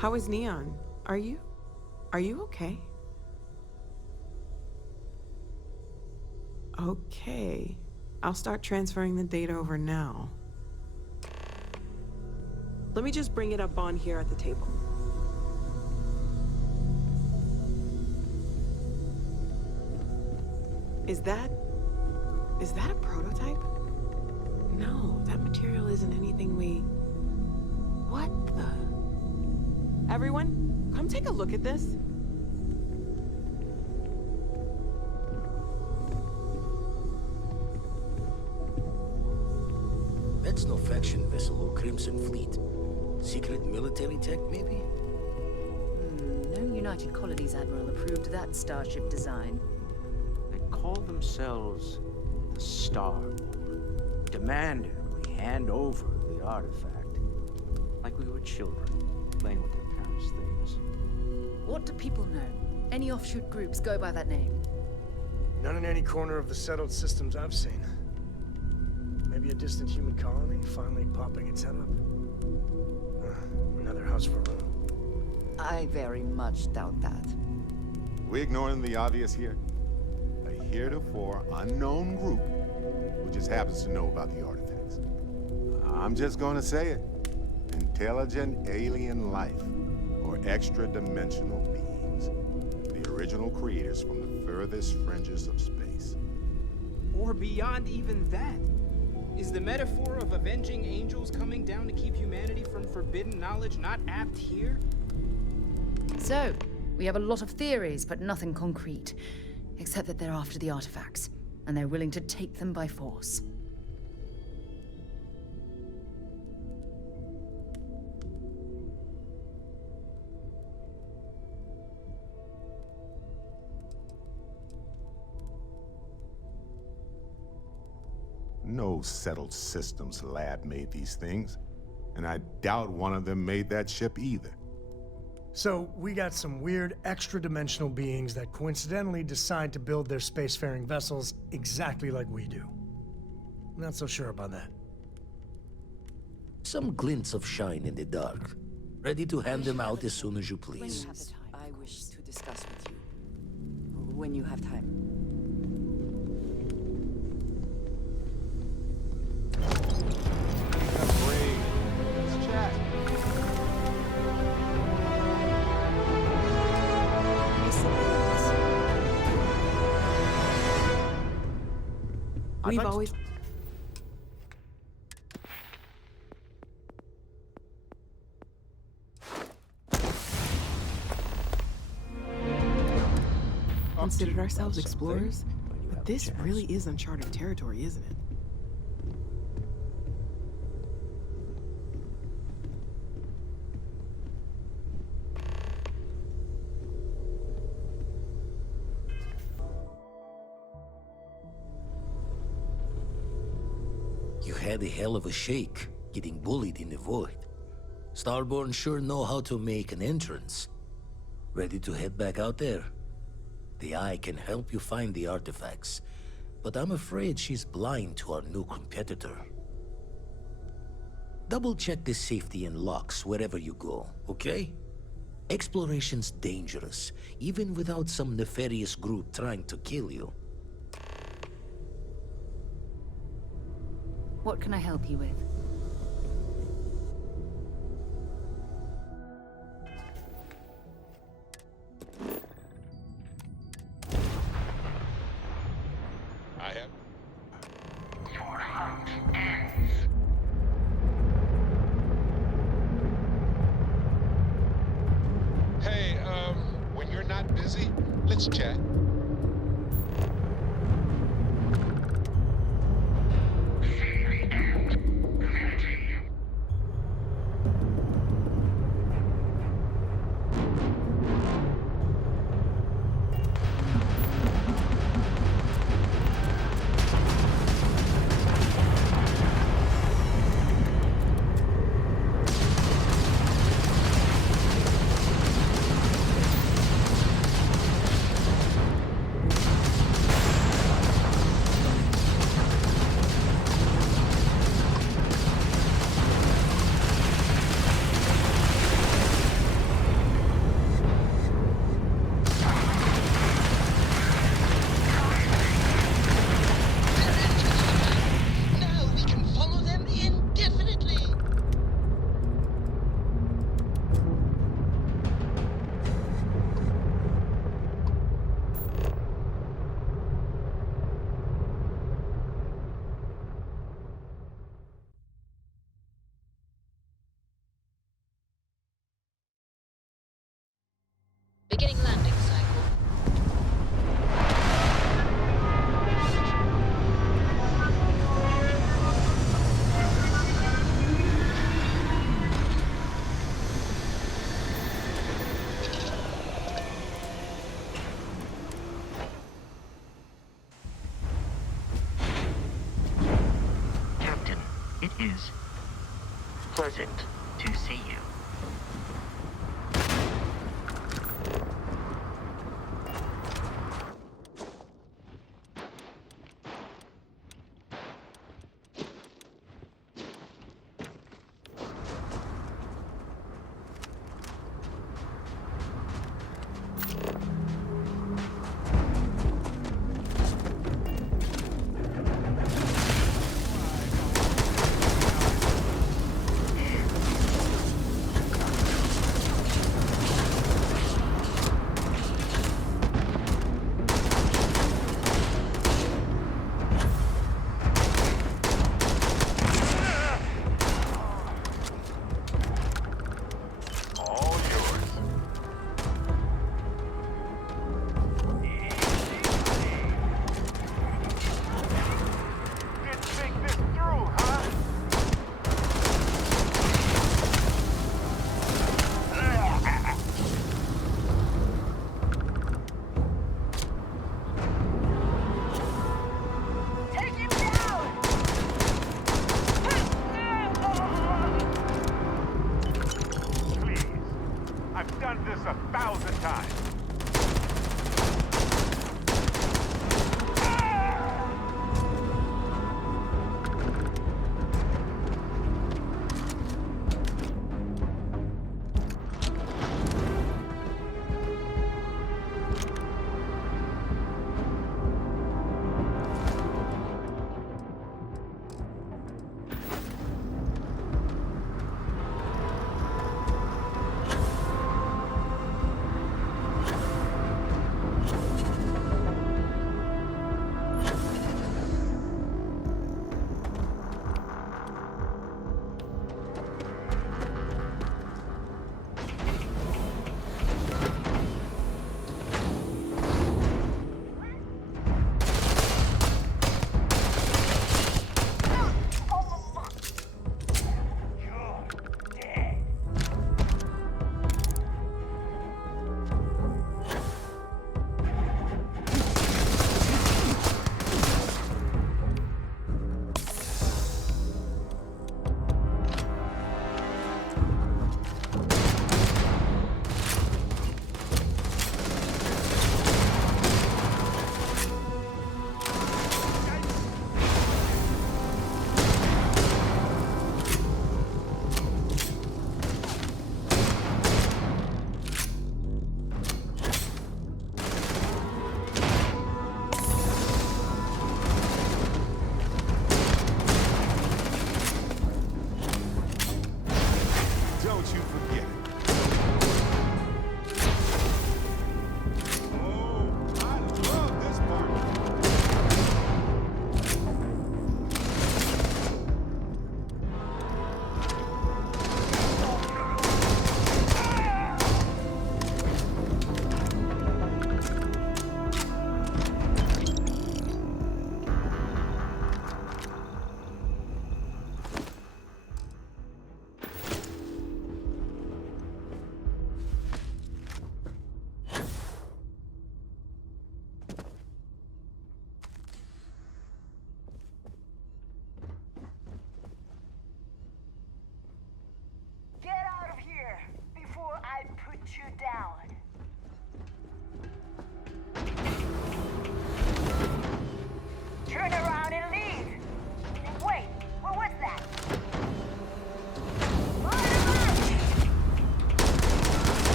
How is Neon? Are you okay? Okay. I'll start transferring the data over now. Let me just bring it up on here at the table. Is that a prototype? No, that material isn't anything we... What the... Everyone, come take a look at this. That's no faction vessel or Crimson Fleet. Secret military tech, maybe? No United Colonies Admiral approved that starship design. They call themselves the Starboard. Demanded we hand over the artifact. Like we were children, playing with their parents' things. What do people know? Any offshoot groups go by that name? None in any corner of the settled systems I've seen. Maybe a distant human colony finally popping its head up. Another house for Rome. I very much doubt that. We ignoring the obvious here? A heretofore unknown group who just happens to know about the artifacts. I'm just gonna say it. Intelligent alien life, or extra-dimensional beings. The original creators from the furthest fringes of space. Or beyond even that. Is the metaphor of avenging angels coming down to keep humanity from forbidden knowledge not apt here? So, we have a lot of theories, but nothing concrete. Except that they're after the artifacts, and they're willing to take them by force. No settled systems lab made these things, and I doubt one of them made that ship either. So, we got some weird extra-dimensional beings that coincidentally decide to build their spacefaring vessels exactly like we do. Not so sure about that. Some glints of shine in the dark. Ready to hand them out as soon as you When you please. have the time, I wish to discuss with you. When you have time. Let's chat. We've always... considered ourselves explorers, but this really is uncharted territory, isn't it? You had a hell of a shake, getting bullied in the void. Starborn sure know how to make an entrance. Ready to head back out there? The Eye can help you find the artifacts, but I'm afraid she's blind to our new competitor. Double-check the safety and locks wherever you go, okay? Exploration's dangerous, even without some nefarious group trying to kill you. What can I help you with? I have. Your hunt ends. Hey, when you're not busy, let's chat. See the end. Milky. is pleasant to see you.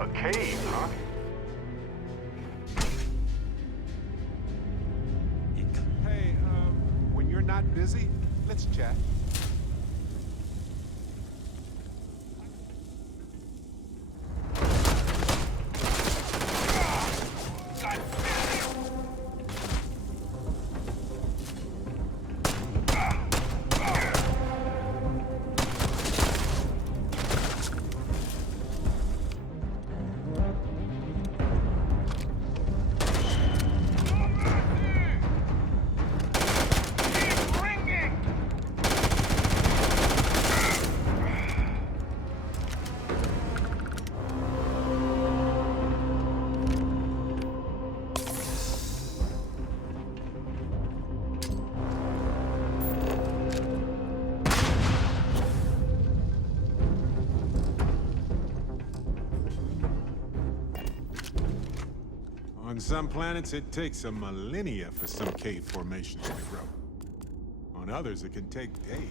A cave, huh? Hey, when you're not busy, let's chat. On some planets, it takes a millennia for some cave formations to grow. On others, it can take days.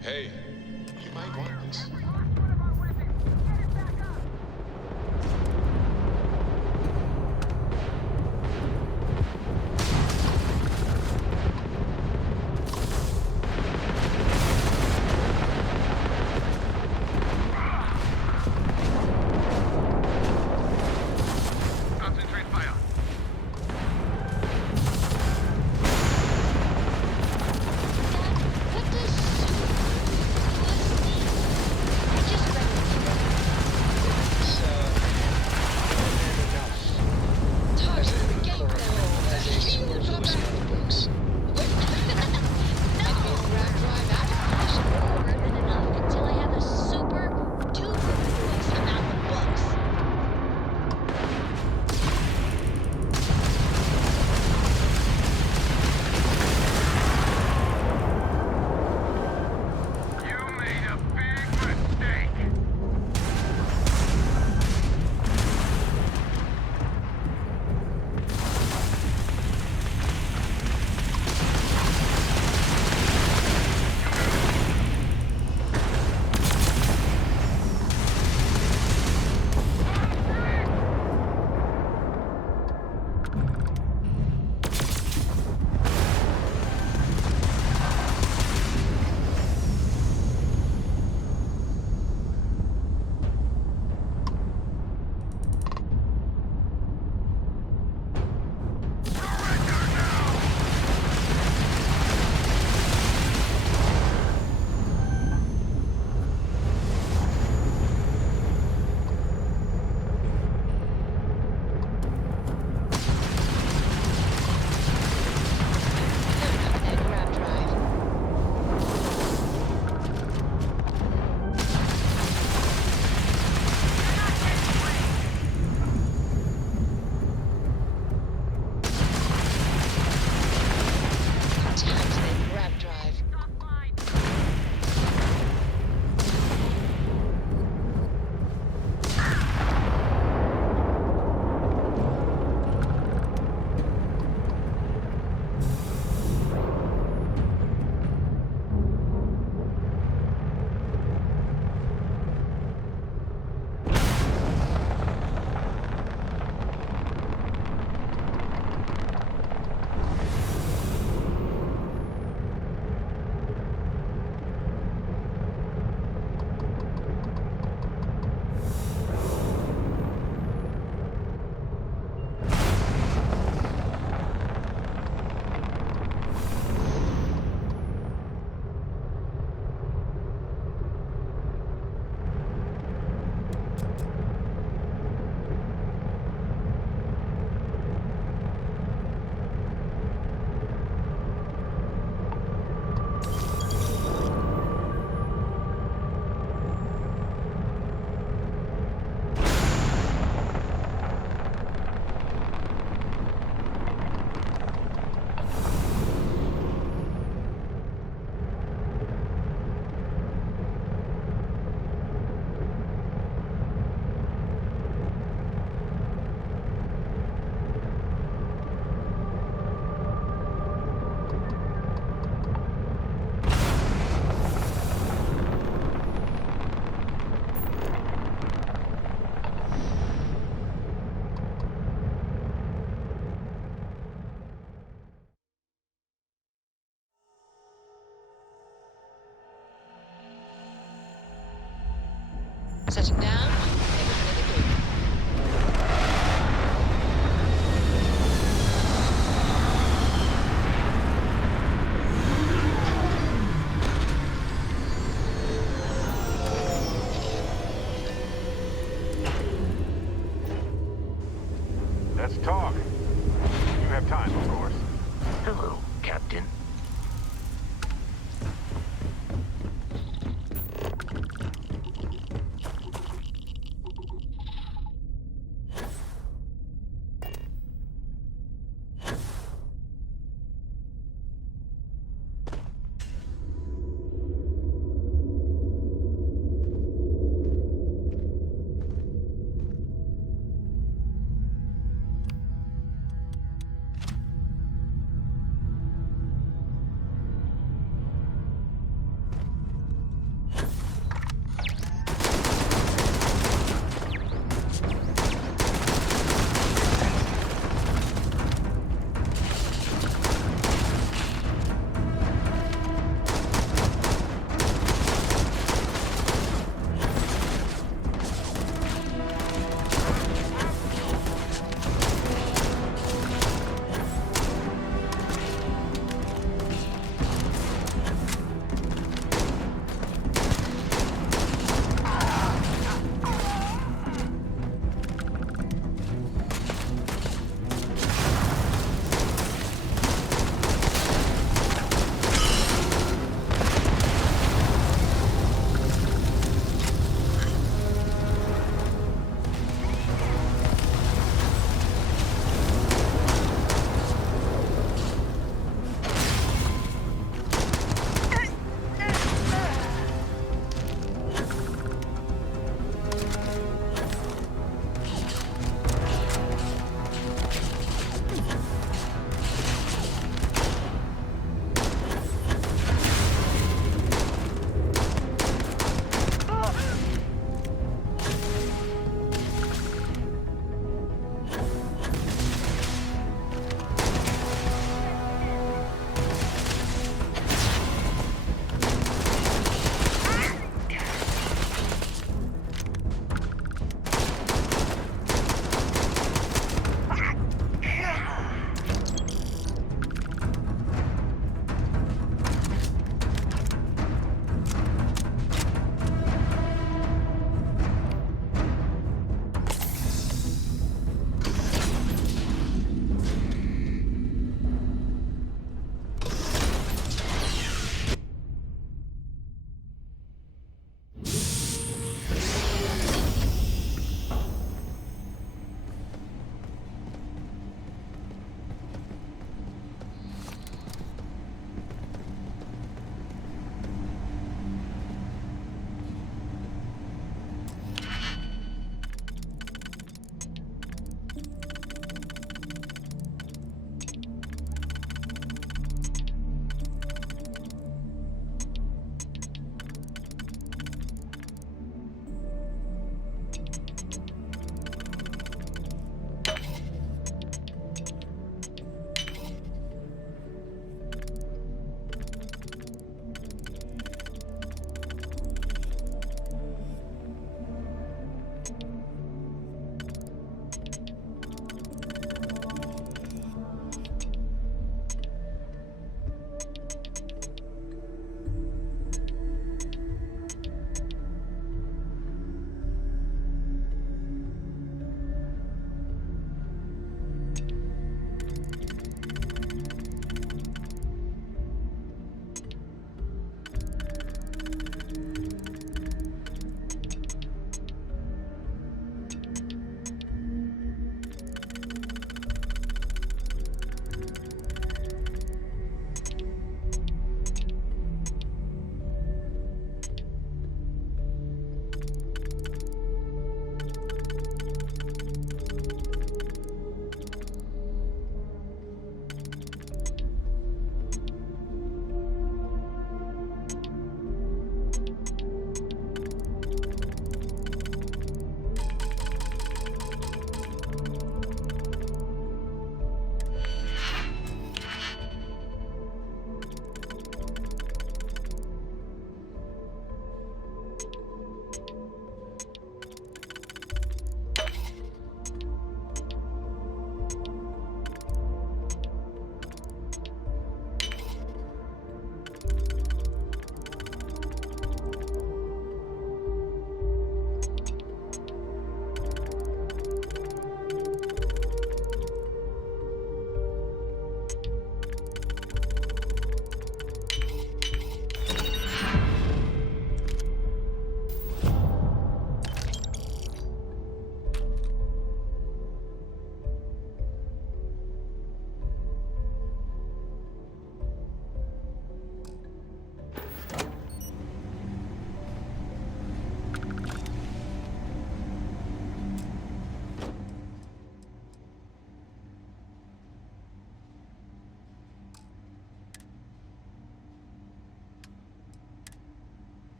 Hey, you might want this. Setting down. Let's talk. You have time, of course. Hello, Captain.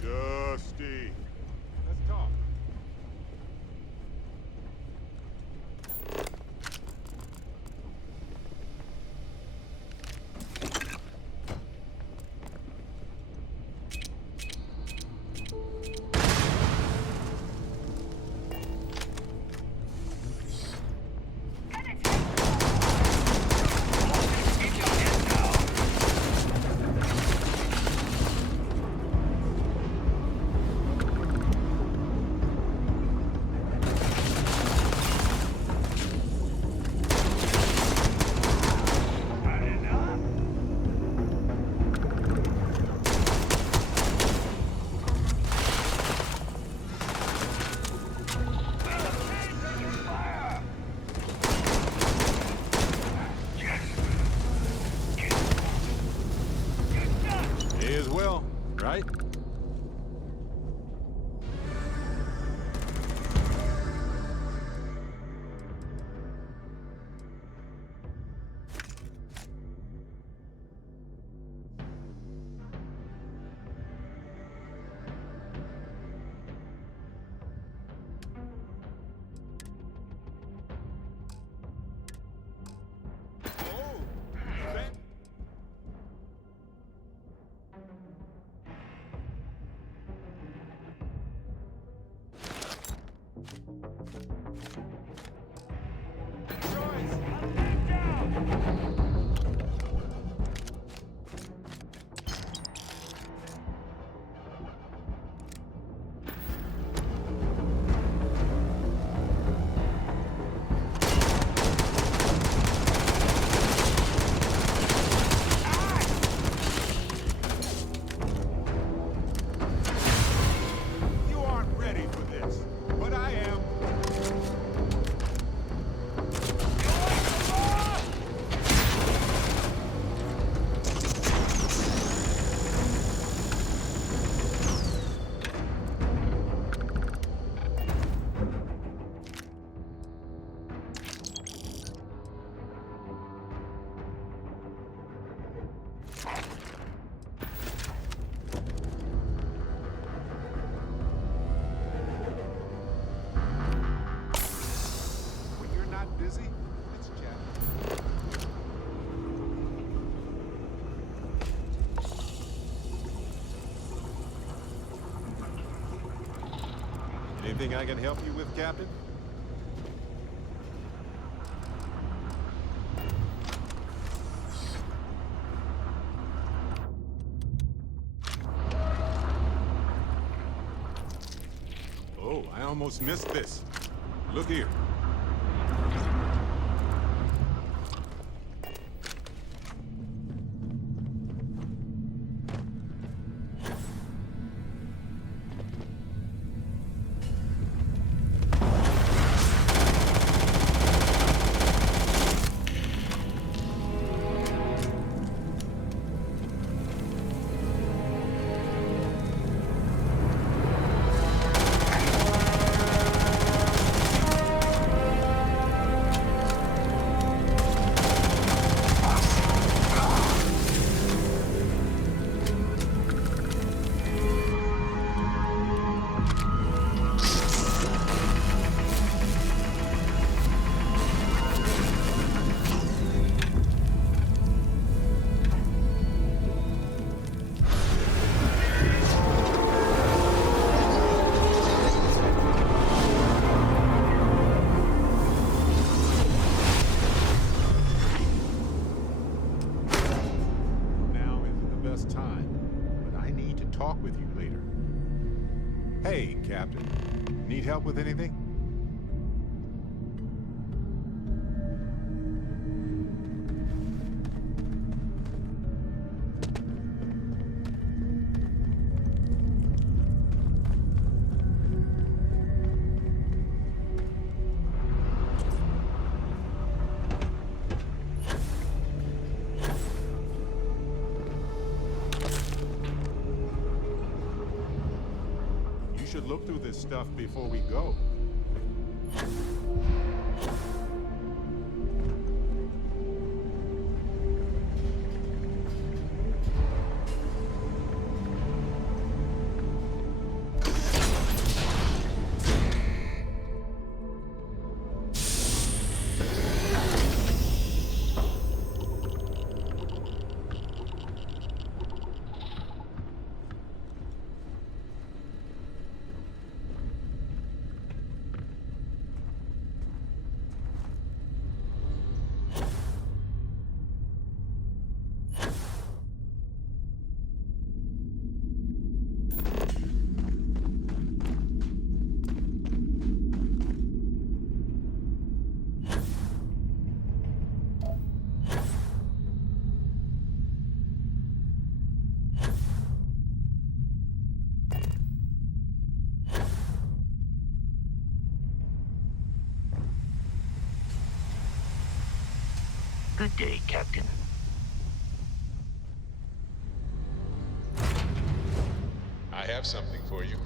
Dusty. Let's talk. May as well, right? Busy? Let's chat. Anything I can help you with, Captain? Oh, I almost missed this. Look here. Hey, Captain. Need help with anything? Should look through this stuff before we go. Good day, Captain. I have something for you.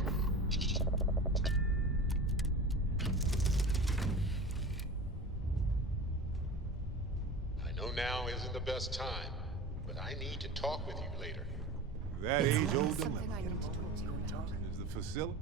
I know now isn't the best time, but I need to talk with you later. That age-old Something dilemma I need to talk to you about. is the facility.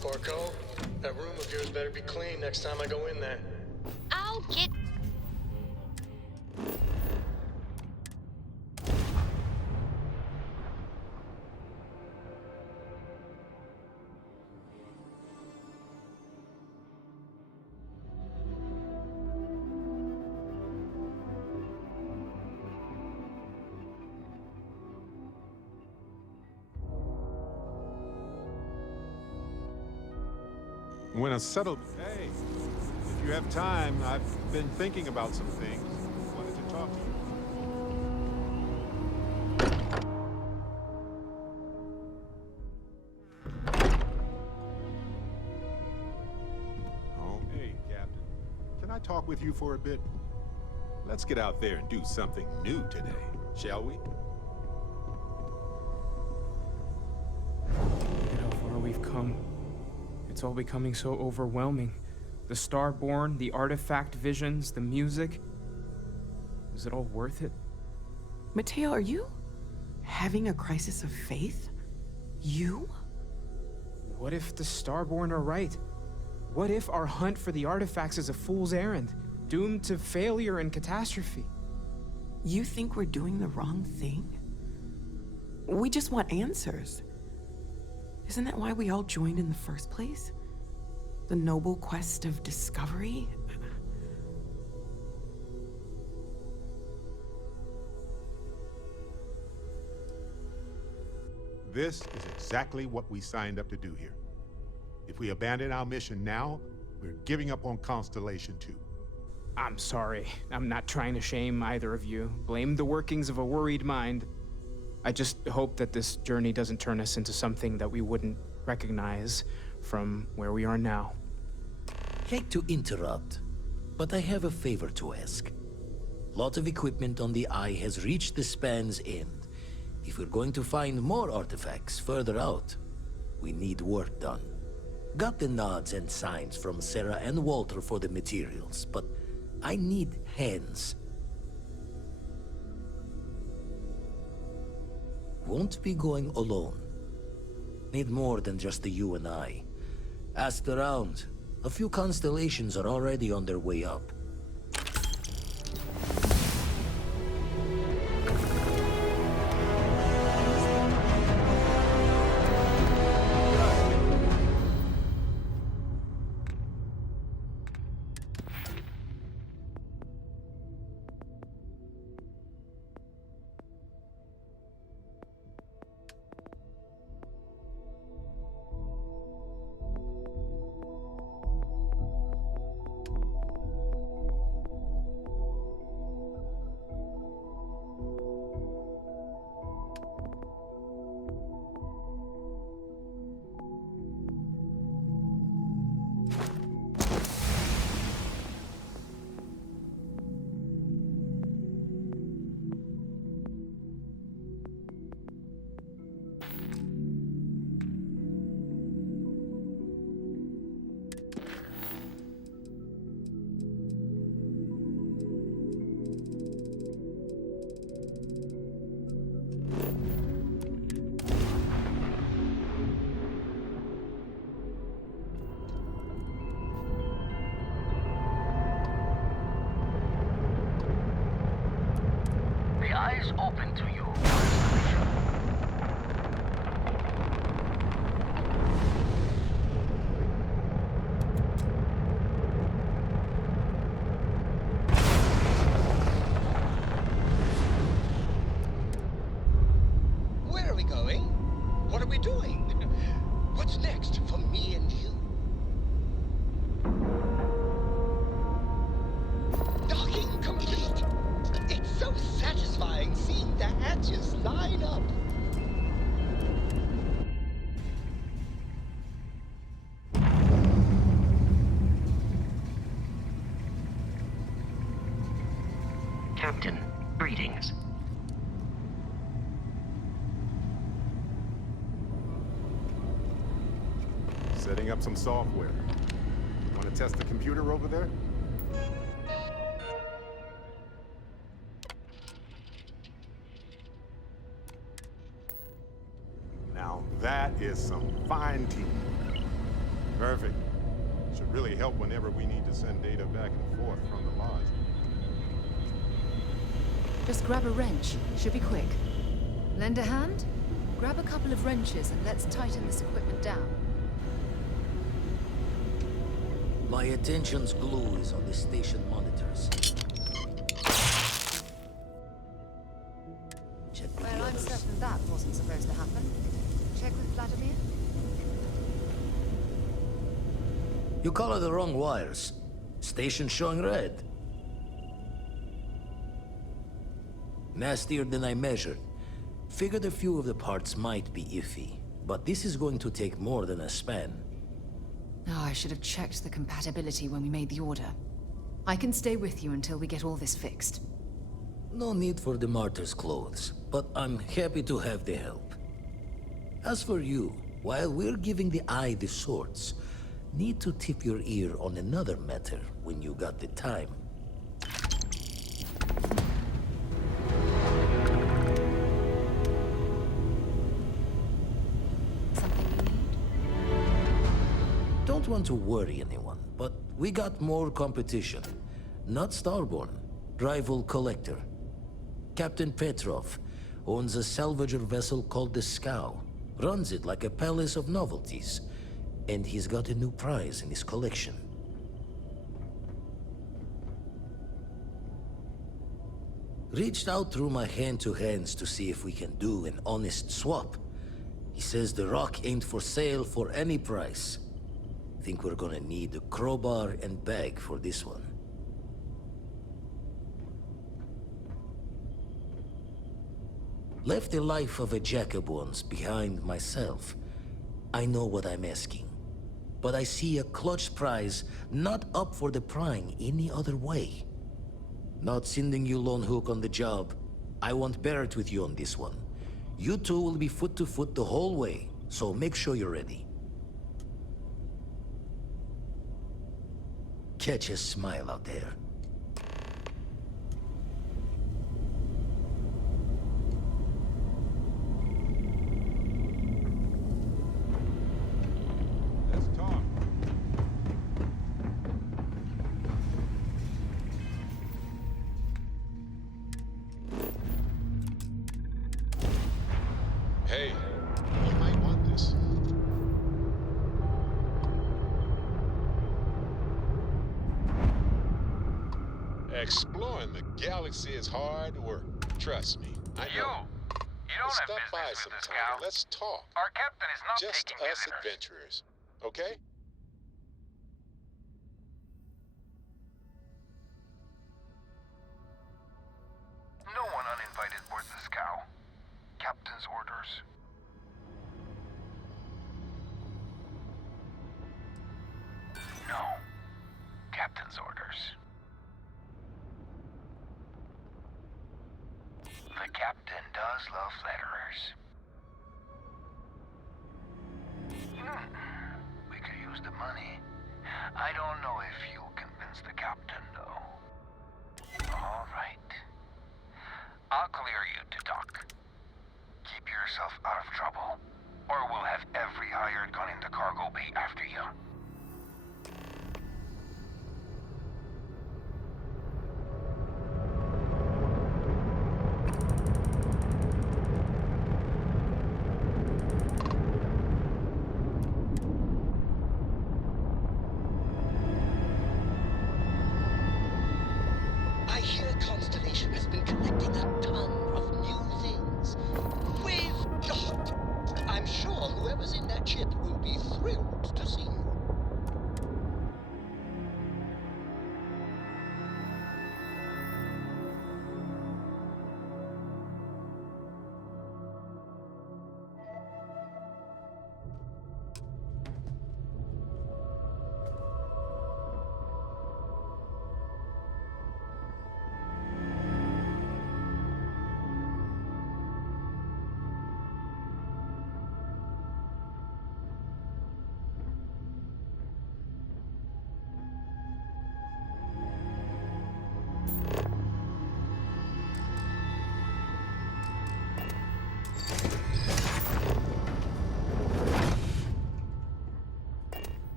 Porco, that room of yours better be clean next time I go in there. I'll get... When a settled... Hey, if you have time, I've been thinking about some things. Wanted to talk to you. Oh, hey, Captain. Can I talk with you for a bit? Let's get out there and do something new today, shall we? Look at how far we've come. It's all becoming so overwhelming. The Starborn, the artifact visions, the music. Is it all worth it? Mateo, are you having a crisis of faith? You? What if the Starborn are right? What if our hunt for the artifacts is a fool's errand, doomed to failure and catastrophe? You think we're doing the wrong thing? We just want answers. Isn't that why we all joined in the first place? The noble quest of discovery? This is exactly what we signed up to do here. If we abandon our mission now, we're giving up on Constellation 2. I'm sorry. I'm not trying to shame either of you. Blame the workings of a worried mind. I just hope that this journey doesn't turn us into something that we wouldn't recognize from where we are now. Hate to interrupt, but I have a favor to ask. Lot of equipment on the Eye has reached the span's end. If we're going to find more artifacts further out, we need work done. Got the nods and signs from Sarah and Walter for the materials, but I need hands. Won't be going alone. Need more than just the you and I. Asked around. A few constellations are already on their way up. Eyes open to you. Where are we going? What are we doing? What's next for me and you? Docking complete! It's so satisfying seeing the hatches line up. Captain, greetings. Setting up some software. Want to test the computer over there? Now that is some fine teamwork. Perfect. Should really help whenever we need to send data back and forth from the lodge. Just grab a wrench. Should be quick. Lend a hand? Grab a couple of wrenches and let's tighten this equipment down. My attention's glue is on the station monitors. Check with the Well, I'm others. certain that wasn't supposed to happen. Check with Vladimir? You colored the wrong wires. Station showing red. Nastier than I measured. Figured a few of the parts might be iffy, but this is going to take more than a span. Oh, I should have checked the compatibility when we made the order. I can stay with you until we get all this fixed. No need for the martyr's clothes, but I'm happy to have the help. As for you, while we're giving the Eye the swords, need to tip your ear on another matter when you got the time. Something you need? Don't want to worry anyone, but we got more competition. Not Starborn, rival collector. Captain Petrov owns a salvager vessel called the Scow. Runs it like a palace of novelties. And he's got a new prize in his collection. Reached out through my hand-to-hands to see if we can do an honest swap. He says the rock ain't for sale for any price. Think we're gonna need a crowbar and bag for this one. Left the life of a Jacob once behind myself. I know what I'm asking. But I see a clutch prize not up for the prying any other way. Not sending you lone hook on the job. I want Barrett with you on this one. You two will be foot to foot the whole way, so make sure you're ready. Catch a smile out there. Let's talk. Hey, you might want this. Exploring the galaxy is hard work. Trust me, I know. You don't Stop have by business with the sometime Scow. and let's talk. Our captain is not Just taking us visitors. adventurers, okay? No one uninvited boards the Scow. Captain's orders. No. Captain's orders. The captain does love letterers. We could use the money. I don't know if you'll convince the captain, though. All right. I'll clear you to talk. Keep yourself out of trouble, or we'll have every hired gun in the cargo bay after you. I hear Constellation has been collecting a ton of new things. We've got. I'm sure whoever's in that ship will be thrilled to see you.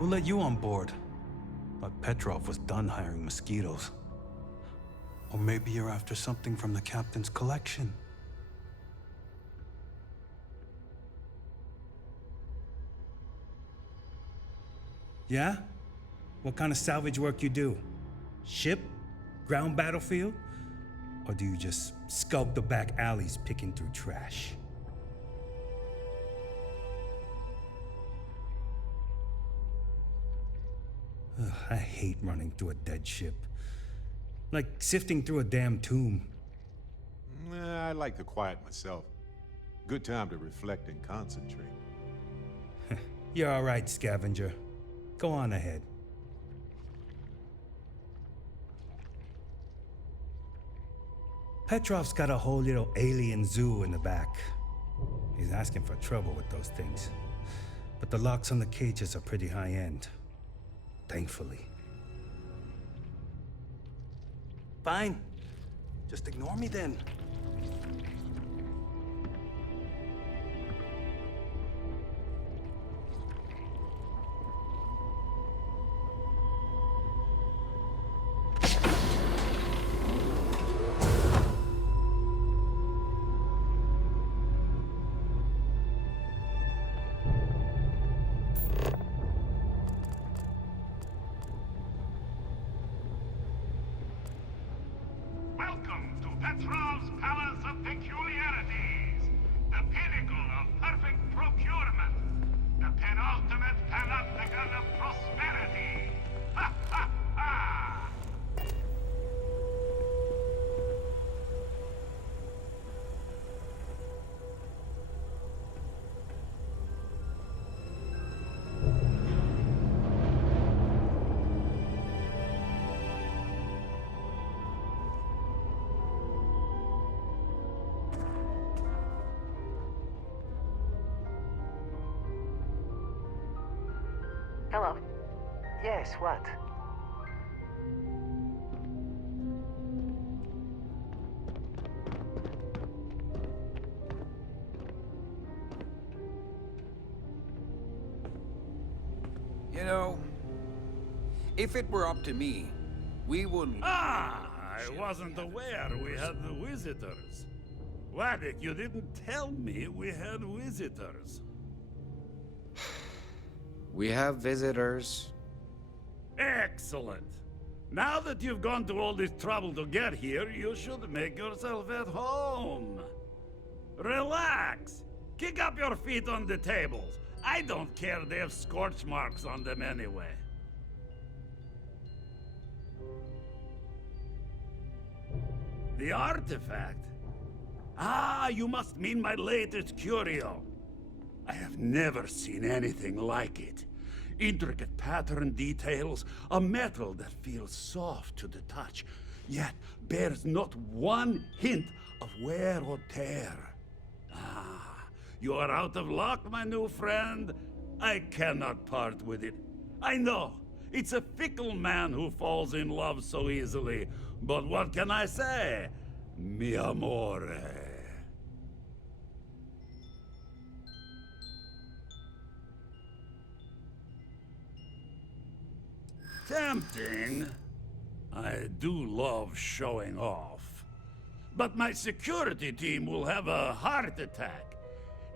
We'll let you on board. But Petrov was done hiring mosquitoes. Or maybe you're after something from the captain's collection. Yeah? What kind of salvage work you do? Ship? Ground battlefield? Or do you just skulk the back alleys picking through trash? Ugh, I hate running through a dead ship. Like sifting through a damn tomb. I like the quiet myself. Good time to reflect and concentrate. You're all right, scavenger. Go on ahead. Petrov's got a whole little alien zoo in the back. He's asking for trouble with those things. But the locks on the cages are pretty high-end. Thankfully. Fine. Just ignore me then. Welcome to Petrov's Hello. Yes, what? You know, if it were up to me, we wouldn't... Ah! I wasn't aware we had the visitors. Waddick, you didn't tell me we had visitors. We have visitors. Excellent. Now that you've gone to all this trouble to get here, you should make yourself at home. Relax. Kick up your feet on the tables. I don't care they have scorch marks on them anyway. The artifact? Ah, you must mean my latest curio. I have never seen anything like it. Intricate pattern details, a metal that feels soft to the touch, yet bears not one hint of wear or tear. Ah, you are out of luck, my new friend. I cannot part with it. I know, it's a fickle man who falls in love so easily, but what can I say? Mi amore. Tempting. I do love showing off. But my security team will have a heart attack.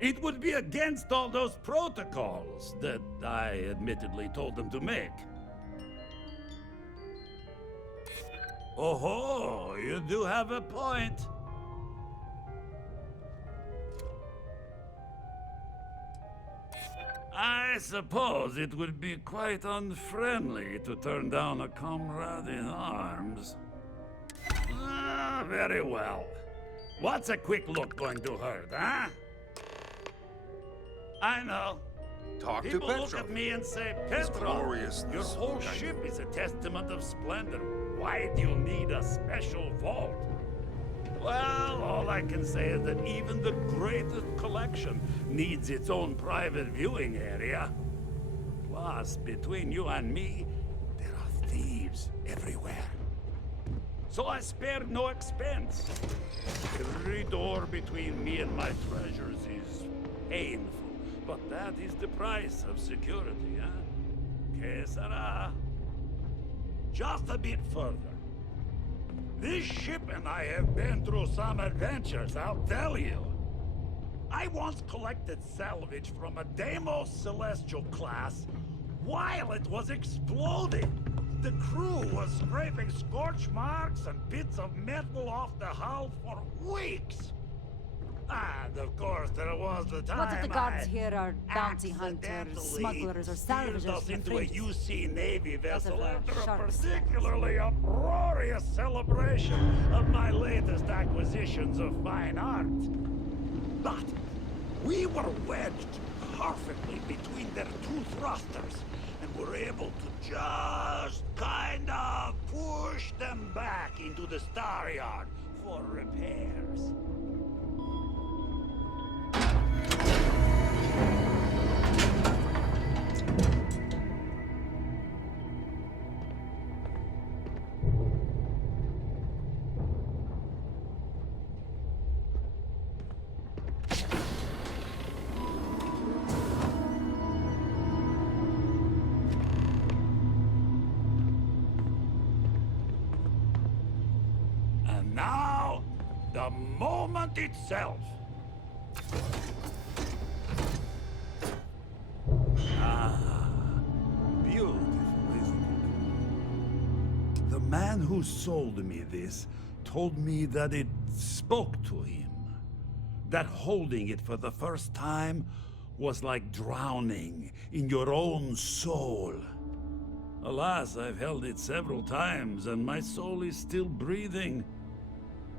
It would be against all those protocols that I admittedly told them to make. Oh, you do have a point. I suppose it would be quite unfriendly to turn down a comrade in arms. Ah, very well. What's a quick look going to hurt, huh? I know. Talk People to look Petrov. at me and say, His Petrov, gloriousness. your whole ship is a testament of splendor. Why do you need a special vault? Well, all I can say is that even the greatest collection needs its own private viewing area. Plus, between you and me, there are thieves everywhere. So I spared no expense. Every door between me and my treasures is painful, but that is the price of security, huh? Que sera? Just a bit further. This ship and I have been through some adventures, I'll tell you. I once collected salvage from a Deimos Celestial class while it was exploding. The crew was scraping scorch marks and bits of metal off the hull for weeks. And of course, there was the time What if the guards here are bounty hunters, smugglers, or salvagers us from into the a fleet? UC Navy vessel Whatever, after a sharks. particularly uproarious celebration of my latest acquisitions of fine art. But we were wedged perfectly between their two thrusters and were able to just kind of push them back into the star yard for repairs. And now, the moment itself. Ah, beautiful, isn't it? The man who sold me this told me that it spoke to him. That holding it for the first time was like drowning in your own soul. Alas, I've held it several times, and my soul is still breathing,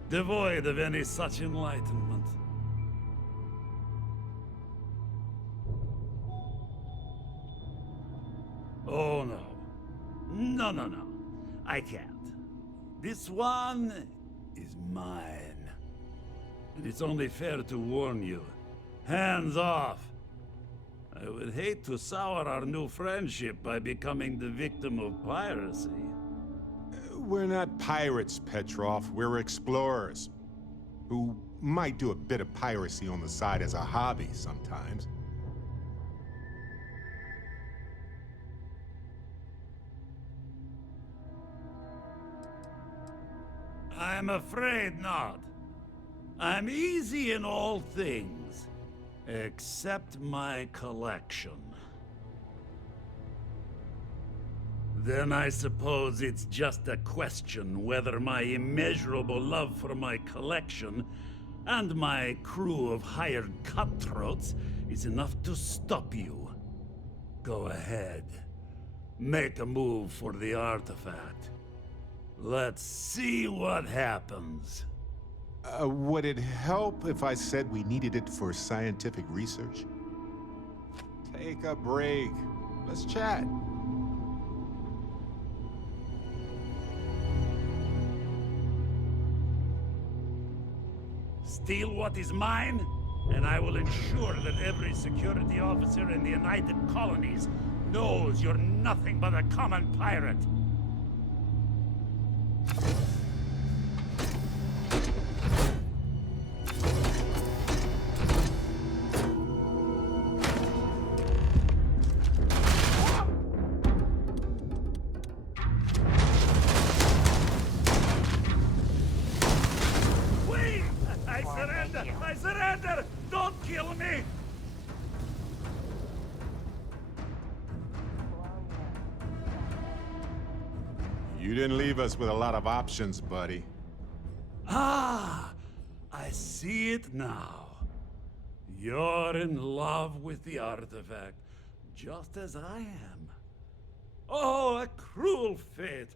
devoid of any such enlightenment. Oh, no. No. I can't. This one is mine. And it's only fair to warn you. Hands off. I would hate to sour our new friendship by becoming the victim of piracy. We're not pirates, Petrov. We're explorers. Who might do a bit of piracy on the side as a hobby sometimes. I'm afraid not. I'm easy in all things, except my collection. Then I suppose it's just a question whether my immeasurable love for my collection and my crew of hired cutthroats is enough to stop you. Go ahead. Make a move for the artifact. Let's see what happens. Would it help if I said we needed it for scientific research? Take a break. Let's chat. Steal what is mine, and I will ensure that every security officer in the United Colonies knows you're nothing but a common pirate. I surrender! Don't kill me! You didn't leave us with a lot of options, buddy. Ah! I see it now. You're in love with the artifact, just as I am. Oh, a cruel fate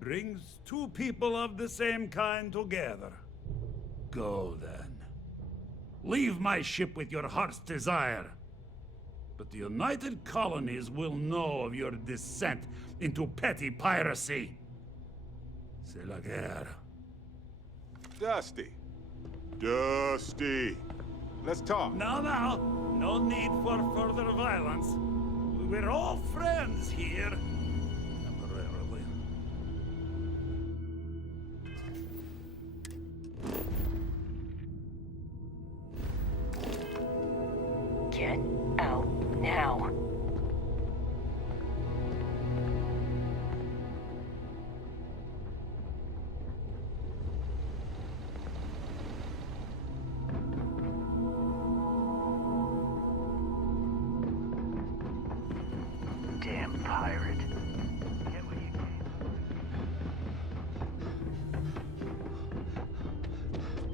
brings two people of the same kind together. Go then. Leave my ship with your heart's desire. But the United Colonies will know of your descent into petty piracy. C'est la guerre. Dusty. Dusty. Let's talk. Now. No need for further violence. We're all friends here. Temporarily. Get out now. Damn pirate. Get what you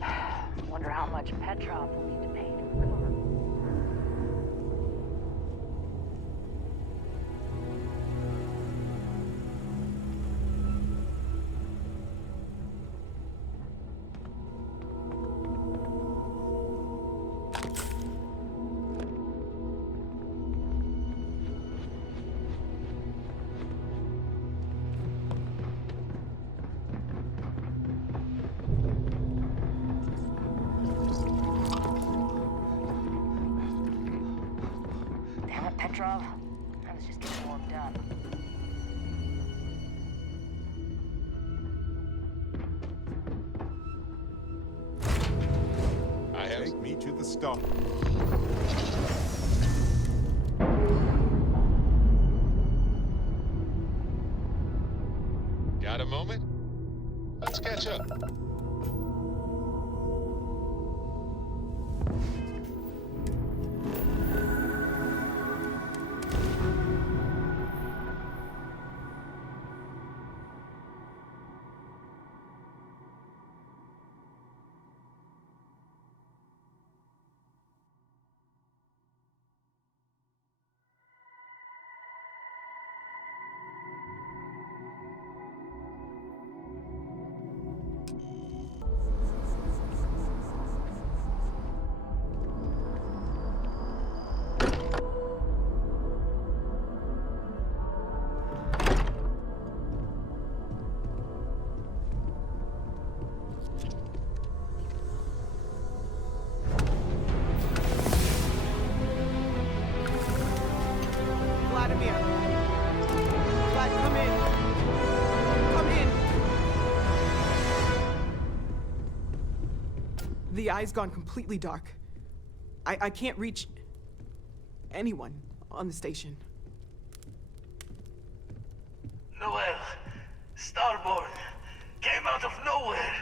came. Wonder how much Petrov will need to pay to recover. Petrov, I was just getting warmed up. Take me to the stop. Got a moment? Let's catch up. Vladimir. Vlad, come in. Come in. The eye's gone completely dark. I can't reach anyone on the station. Noel, Starborn, came out of nowhere.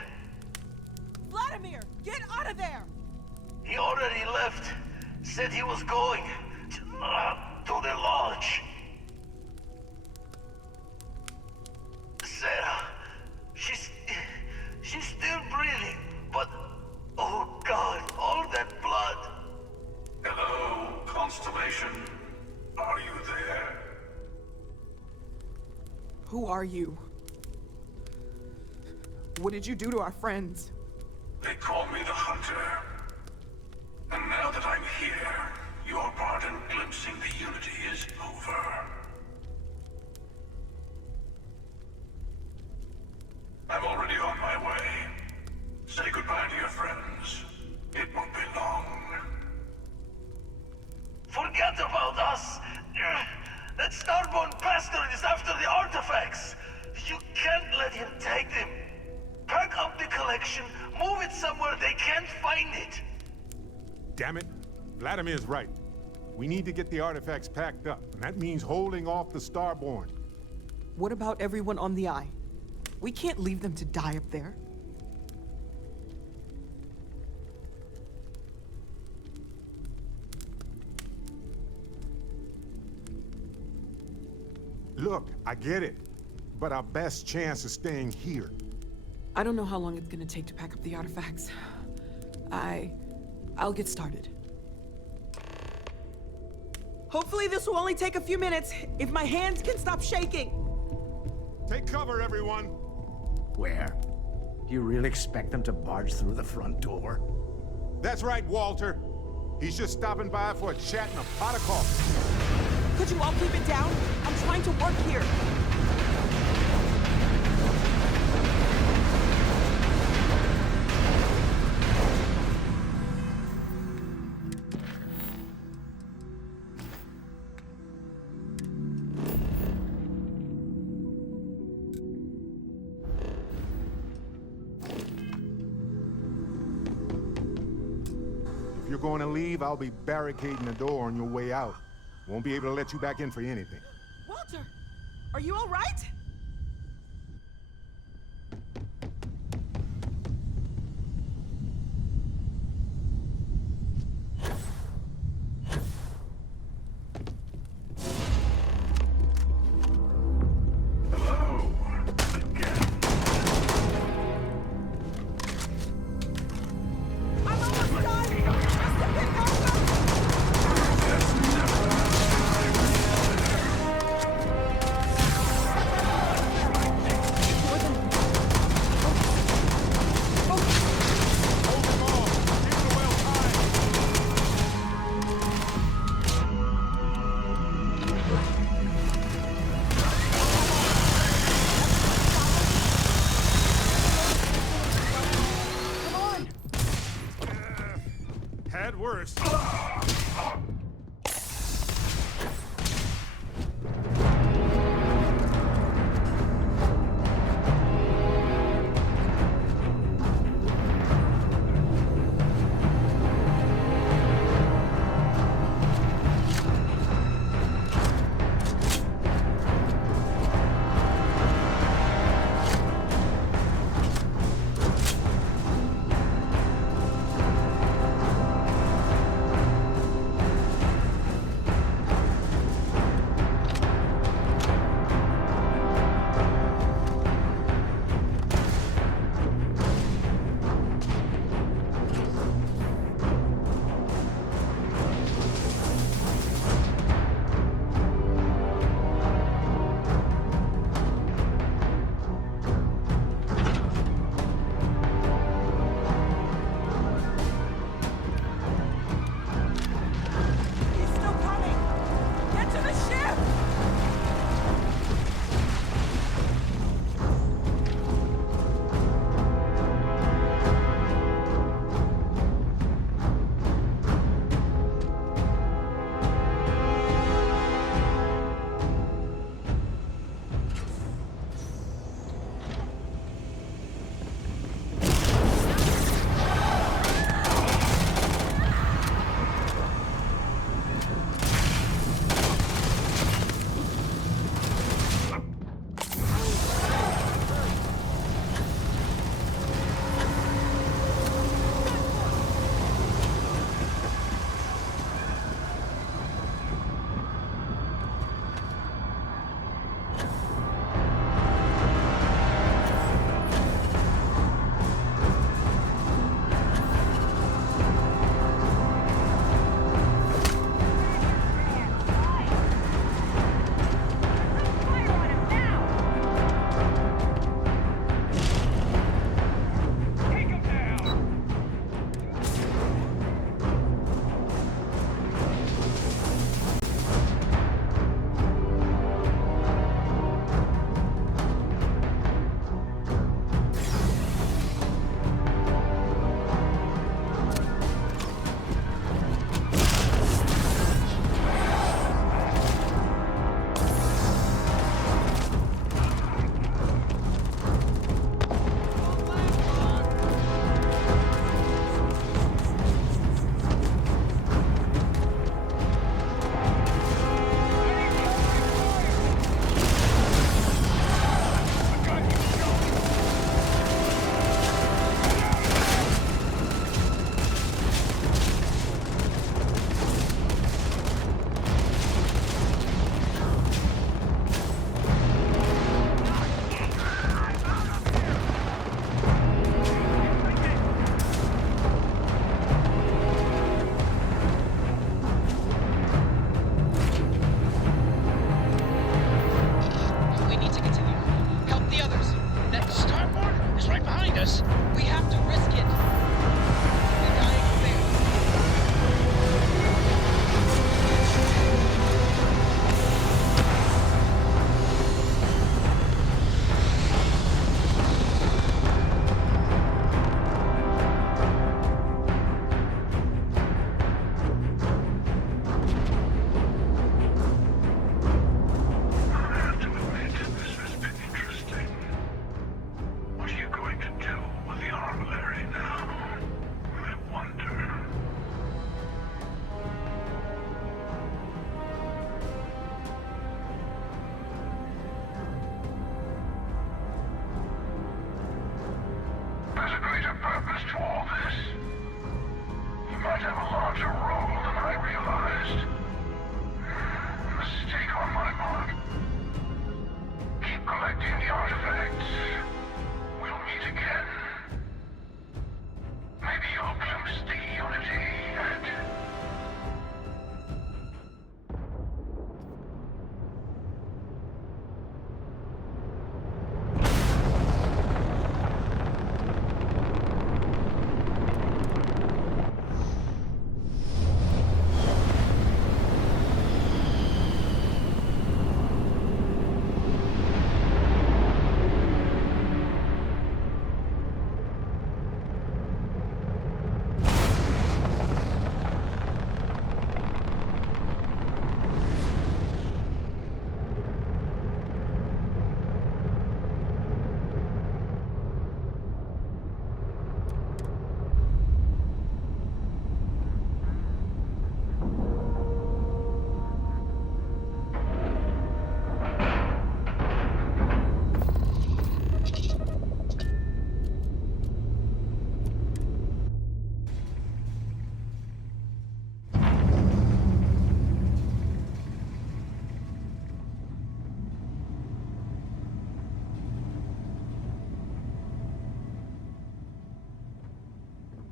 Vladimir, get out of there! He already left. Said he was going to the lodge. Sarah, she's still breathing, but oh God, all that blood. Hello, Constellation. Are you there? Who are you? What did you do to our friends? They call me the Hunter. And now that I'm here, your part in glimpsing the Unity is over. I'm already on my way. Say goodbye to your friends. It won't be long. Forget about us! That Starborn bastard is after the artifacts! You can't let him take them! Pack up the collection, move it somewhere they can't find it! Damn it. Vladimir's right. We need to get the artifacts packed up, and that means holding off the Starborn. What about everyone on the Eye? We can't leave them to die up there. Look, I get it, but our best chance is staying here. I don't know how long it's gonna take to pack up the artifacts. I'll get started. Hopefully this will only take a few minutes, if my hands can stop shaking. Take cover, everyone. Where? Do you really expect them to barge through the front door? That's right, Walter. He's just stopping by for a chat and a pot of coffee. Could you all keep it down? I'm trying to work here. If you're going to leave, I'll be barricading the door on your way out. Won't be able to let you back in for anything. Walter, are you all right? Had worse.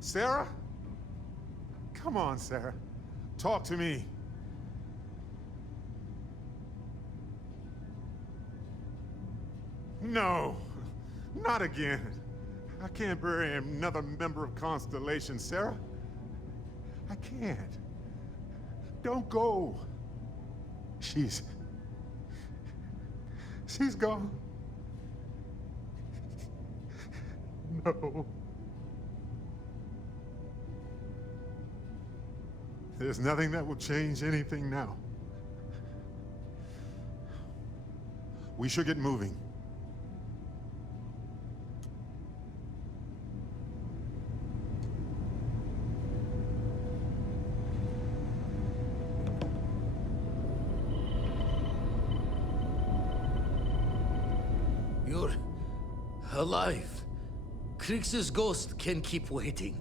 Sarah? Come on, Sarah. Talk to me. No, not again. I can't bury another member of Constellation, Sarah. I can't. Don't go. She's gone. No. There's nothing that will change anything now. We should get moving. You're alive. Krix's ghost can keep waiting.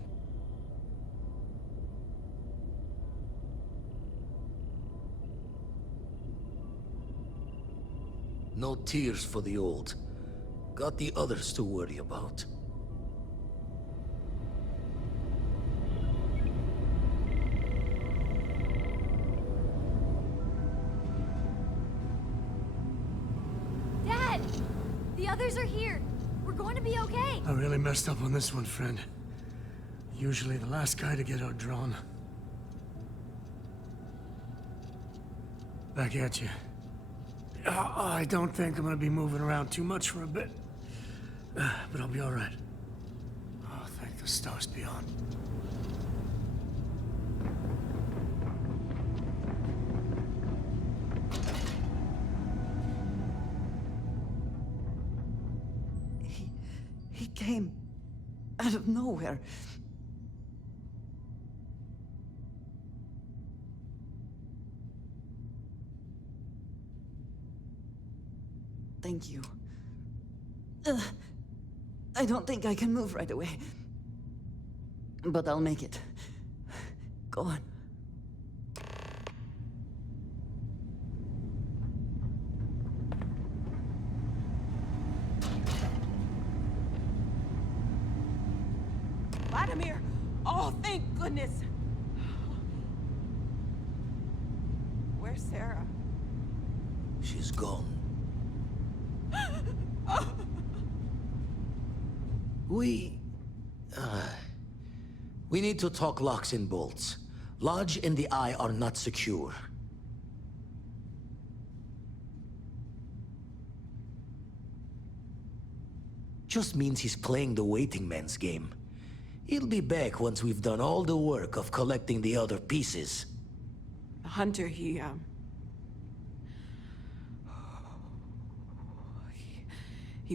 No tears for the old. Got the others to worry about. Dad! The others are here. We're going to be okay. I really messed up on this one, friend. Usually the last guy to get outdrawn. Back at you. I don't think I'm gonna be moving around too much for a bit. But I'll be alright. Oh, thank the stars beyond. He came out of nowhere. Thank you. I don't think I can move right away. But I'll make it. Go on. Vladimir! Oh, thank goodness! Where's Sarah? She's gone. We need to talk locks and bolts. Lodge and the Eye are not secure. Just means he's playing the waiting man's game. He'll be back once we've done all the work of collecting the other pieces. The hunter, he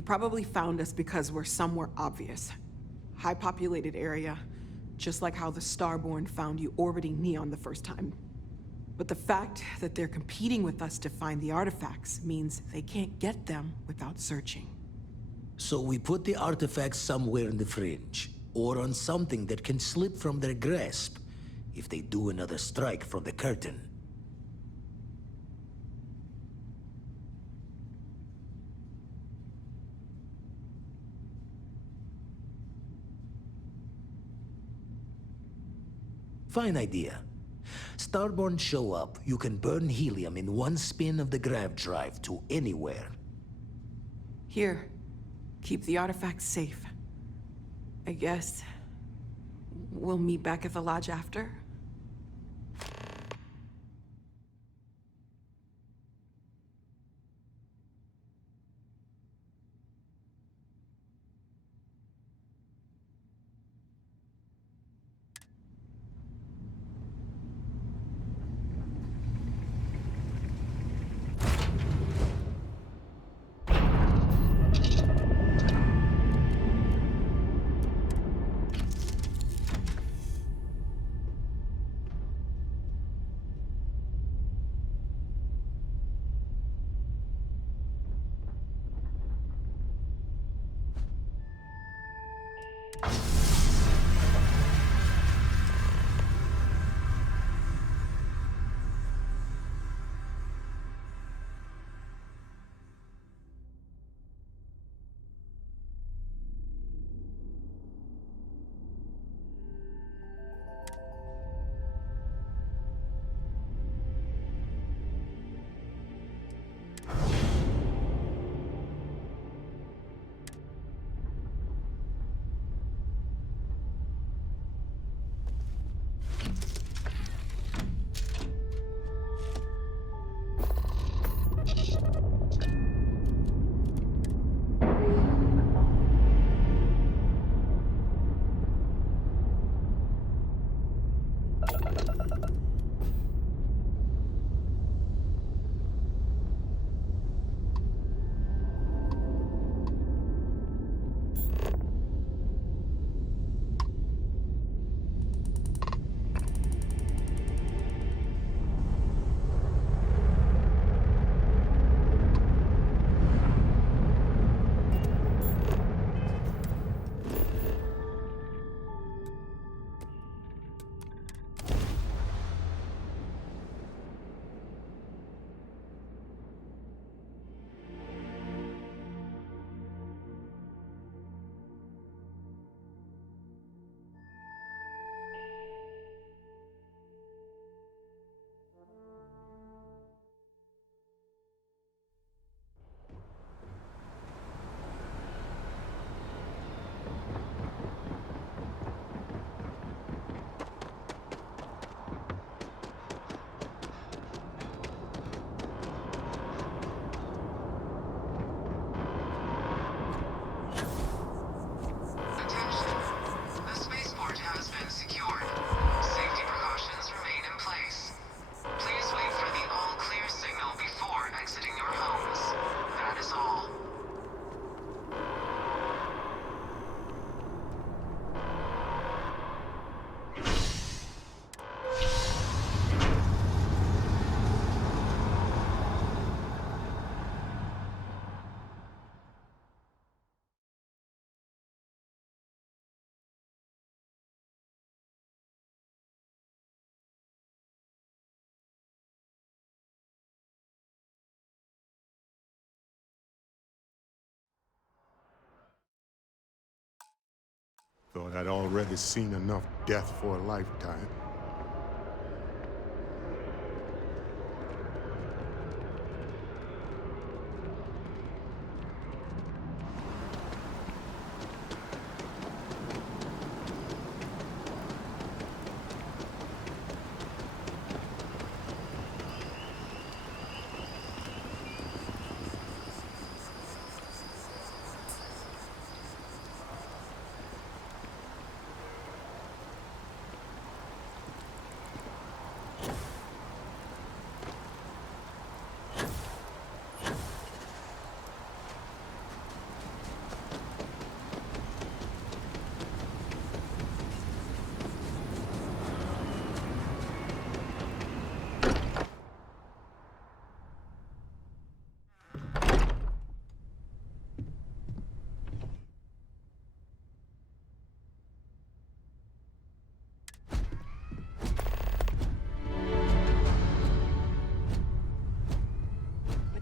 probably found us because we're somewhere obvious. High-populated area, just like how the Starborn found you orbiting Neon the first time. But the fact that they're competing with us to find the artifacts means they can't get them without searching. So we put the artifacts somewhere in the fringe, or on something that can slip from their grasp if they do another strike from the curtain. Fine idea. Starborn show up, you can burn helium in one spin of the grav drive to anywhere. Here, keep the artifacts safe. I guess we'll meet back at the lodge after? Thought I'd already seen enough death for a lifetime.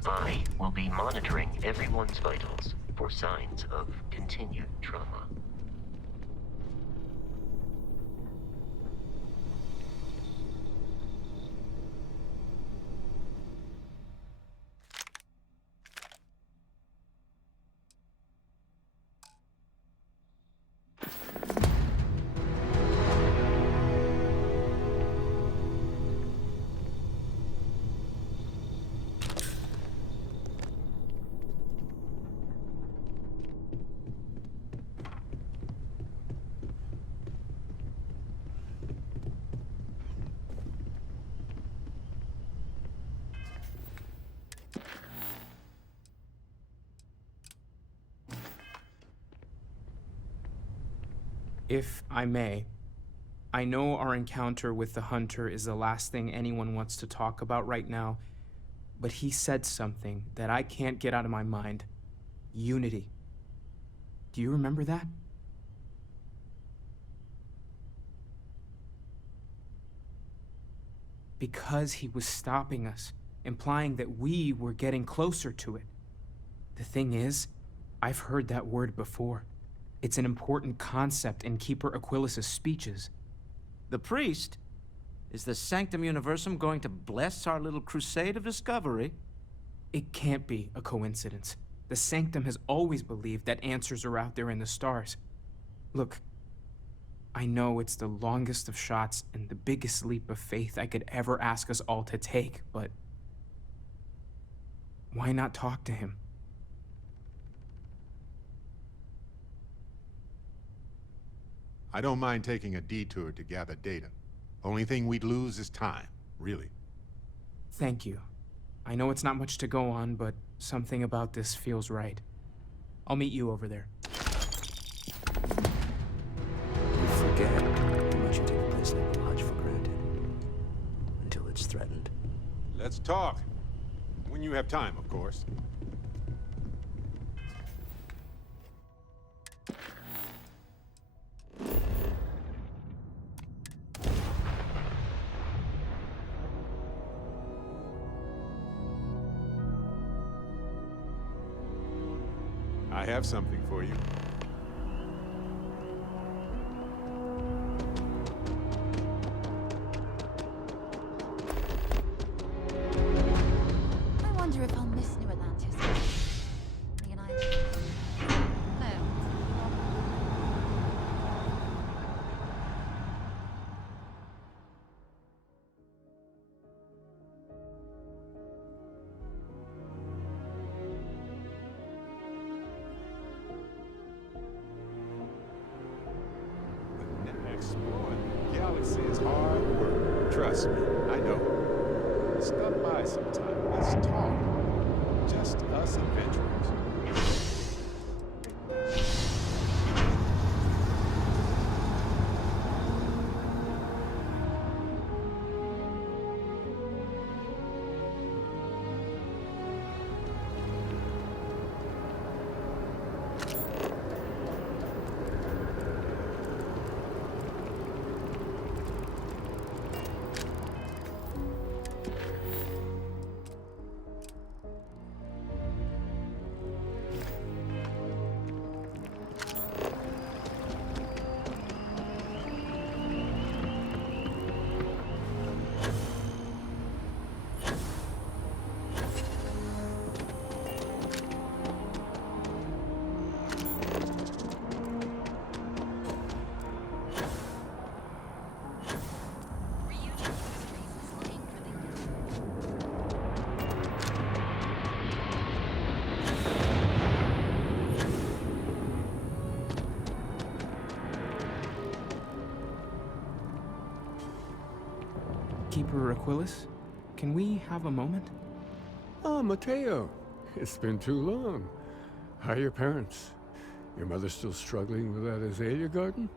I will be monitoring everyone's vitals for signs of continued trauma. If I may, I know our encounter with the Hunter is the last thing anyone wants to talk about right now, but he said something that I can't get out of my mind. Unity. Do you remember that? Because he was stopping us, implying that we were getting closer to it. The thing is, I've heard that word before. It's an important concept in Keeper Aquilas's speeches. The priest? Is the Sanctum Universum going to bless our little crusade of discovery? It can't be a coincidence. The Sanctum has always believed that answers are out there in the stars. Look, I know it's the longest of shots and the biggest leap of faith I could ever ask us all to take, but why not talk to him? I don't mind taking a detour to gather data. Only thing we'd lose is time, really. Thank you. I know it's not much to go on, but something about this feels right. I'll meet you over there. You forget how much you take a place like the Lodge for granted. Until it's threatened. Let's talk. When you have time, of course. I have something for you. I wonder if I'll miss New Atlantis. No. Exploring the galaxy is hard work. Trust me, I know. Stop by sometime. Let's talk. Just us adventurers. Keeper Aquilus. Can we have a moment? Oh, Mateo. It's been too long. How are your parents? Your mother still struggling with that azalea garden?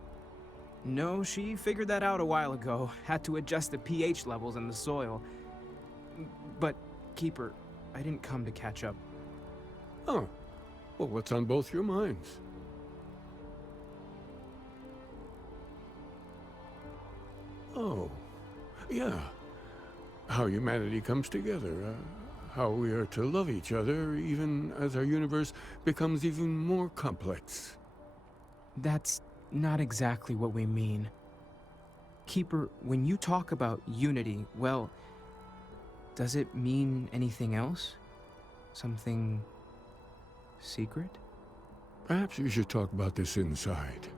No, she figured that out a while ago. Had to adjust the pH levels in the soil. But, Keeper, I didn't come to catch up. Oh. Well, what's on both your minds? Oh. Yeah. How humanity comes together. How we are to love each other even as our universe becomes even more complex. That's not exactly what we mean. Keeper, when you talk about unity, well, does it mean anything else? Something secret? Perhaps we should talk about this inside.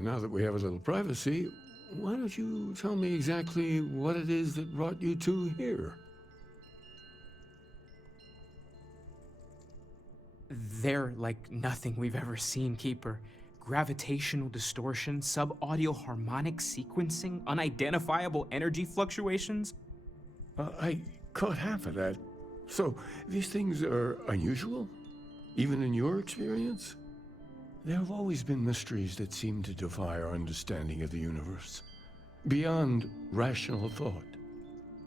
Now that we have a little privacy, why don't you tell me exactly what it is that brought you two here? They're like nothing we've ever seen, Keeper. Gravitational distortion, sub-audio harmonic sequencing, unidentifiable energy fluctuations. I caught half of that. So, these things are unusual? Even in your experience? There have always been mysteries that seem to defy our understanding of the universe. Beyond rational thought.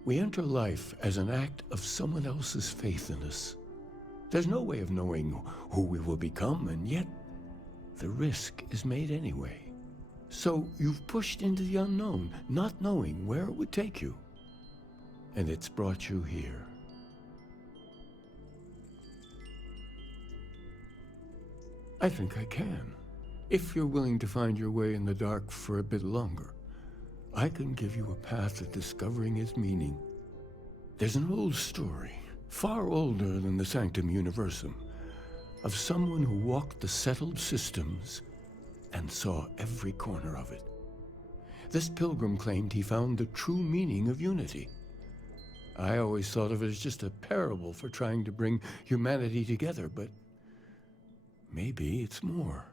We enter life as an act of someone else's faith in us. There's no way of knowing who we will become, and yet the risk is made anyway. So you've pushed into the unknown, not knowing where it would take you. And it's brought you here. I think I can. If you're willing to find your way in the dark for a bit longer, I can give you a path to discovering its meaning. There's an old story, far older than the Sanctum Universum, of someone who walked the settled systems and saw every corner of it. This pilgrim claimed he found the true meaning of unity. I always thought of it as just a parable for trying to bring humanity together, but maybe it's more.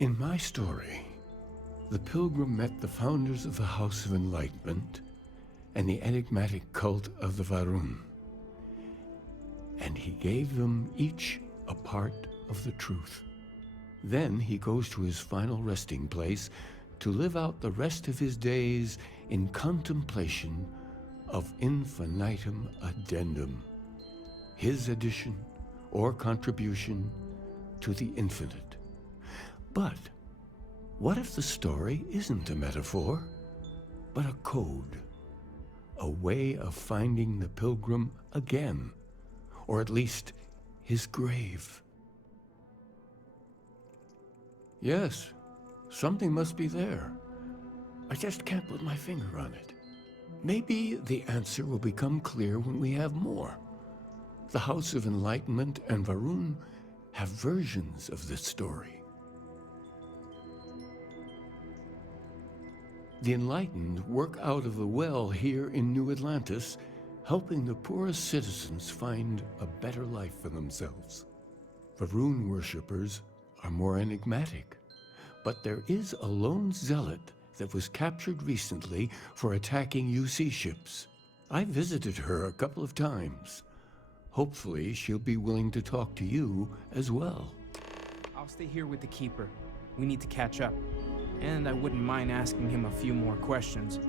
In my story, the pilgrim met the founders of the House of Enlightenment and the enigmatic cult of the Varun. And he gave them each a part of the truth. Then he goes to his final resting place to live out the rest of his days in contemplation of infinitum addendum, his addition or contribution to the infinite. But what if the story isn't a metaphor, but a code? A way of finding the pilgrim again, or at least his grave. Yes, something must be there. I just can't put my finger on it. Maybe the answer will become clear when we have more. The House of Enlightenment and Varun have versions of this story. The Enlightened work out of the well here in New Atlantis, helping the poorest citizens find a better life for themselves. Varun worshippers are more enigmatic, but there is a lone zealot that was captured recently for attacking UC ships. I visited her a couple of times. Hopefully, she'll be willing to talk to you as well. I'll stay here with the Keeper. We need to catch up. And I wouldn't mind asking him a few more questions.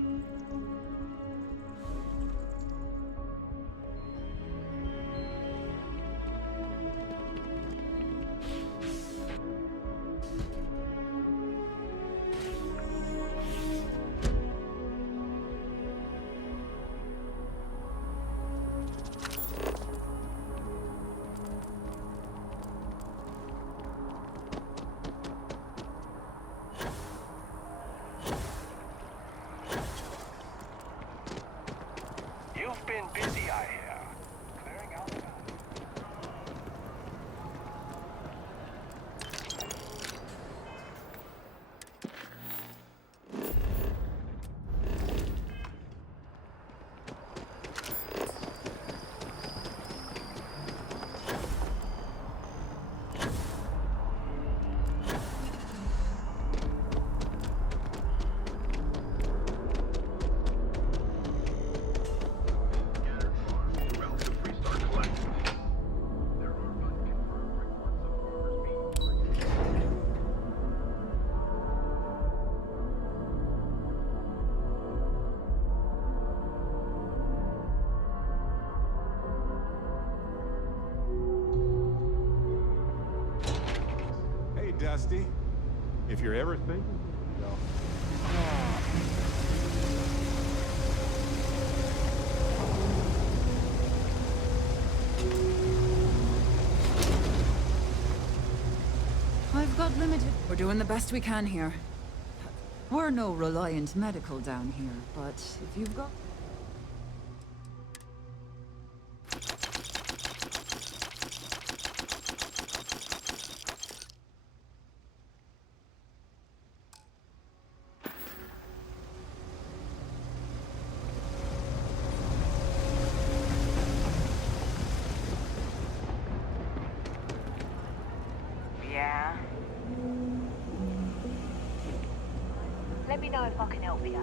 You've been busy, I hear. Clearing out the guard. Dusty, if you're ever thinking, I've got limited. We're doing the best we can here. We're no Reliant Medical down here, but if you've got... Yeah? Let me know if I can help you.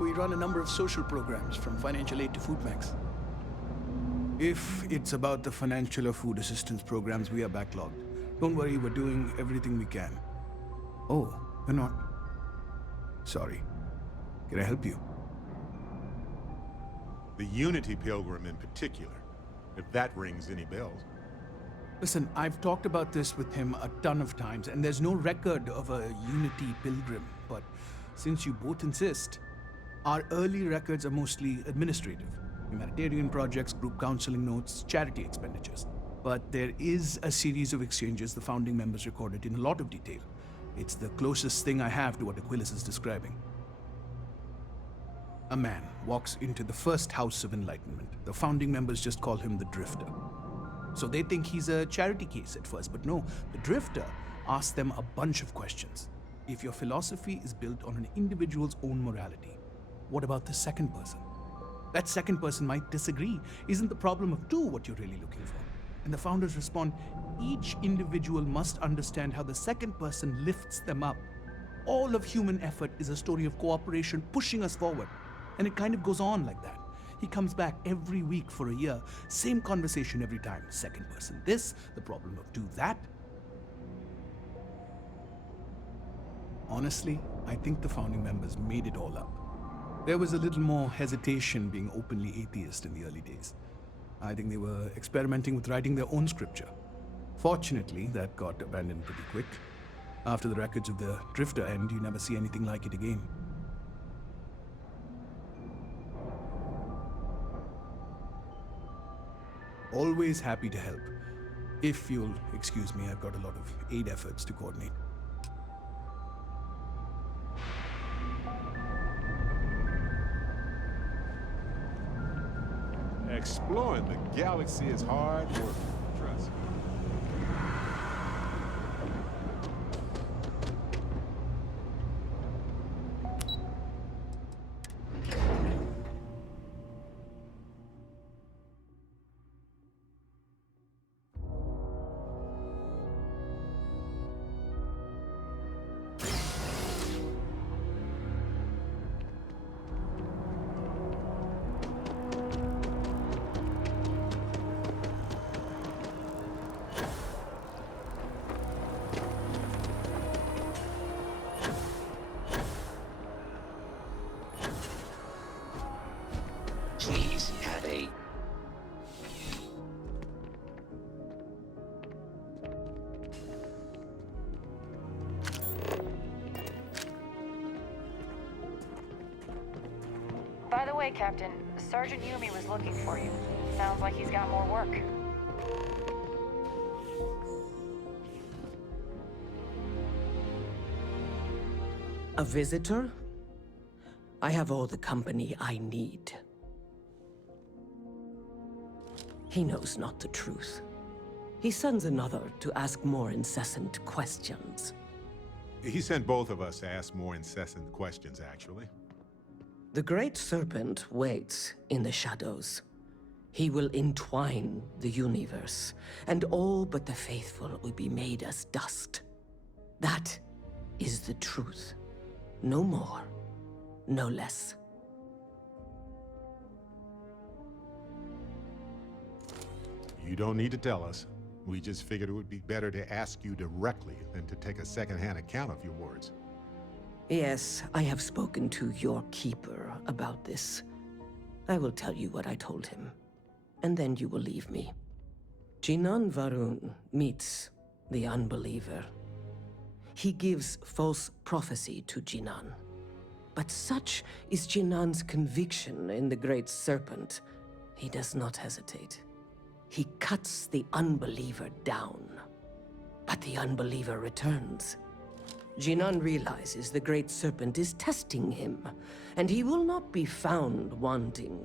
We run a number of social programs, from financial aid to food banks. If it's about the financial or food assistance programs, we are backlogged. Don't worry, we're doing everything we can. Oh, you're not? Sorry. Can I help you? the Unity Pilgrim in particular, if that rings any bells. Listen, I've talked about this with him a ton of times, and there's no record of a Unity Pilgrim. But since you both insist, our early records are mostly administrative. Humanitarian projects, group counseling notes, charity expenditures. But there is a series of exchanges the founding members recorded in a lot of detail. It's the closest thing I have to what Aquilus is describing. A man walks into the first House of Enlightenment. The founding members just call him the Drifter. So they think he's a charity case at first, but no, the Drifter asks them a bunch of questions. If your philosophy is built on an individual's own morality, what about the second person? That second person might disagree. Isn't the problem of two what you're really looking for? And the founders respond, each individual must understand how the second person lifts them up. All of human effort is a story of cooperation pushing us forward. And it kind of goes on like that. He comes back every week for a year, same conversation every time. Second person this, the problem of two that. Honestly, I think the founding members made it all up. There was a little more hesitation being openly atheist in the early days. I think they were experimenting with writing their own scripture. Fortunately, that got abandoned pretty quick. After the records of the Drifter end, you never see anything like it again. Always happy to help. If you'll excuse me, I've got a lot of aid efforts to coordinate. Exploring the galaxy is hard work, trust me. Please have a... By the way, Captain, Sergeant Yumi was looking for you. Sounds like he's got more work. A visitor? I have all the company I need. He knows not the truth. He sends another to ask more incessant questions. He sent both of us to ask more incessant questions, actually. The Great Serpent waits in the shadows. He will entwine the universe, and all but the faithful will be made as dust. That is the truth. No more, no less. You don't need to tell us. We just figured it would be better to ask you directly than to take a second-hand account of your words. Yes, I have spoken to your keeper about this. I will tell you what I told him, and then you will leave me. Jinan Varun meets the unbeliever. He gives false prophecy to Jinan. But such is Jinan's conviction in the Great Serpent, he does not hesitate. He cuts the unbeliever down. But the unbeliever returns. Jinan realizes the Great Serpent is testing him, and he will not be found wanting.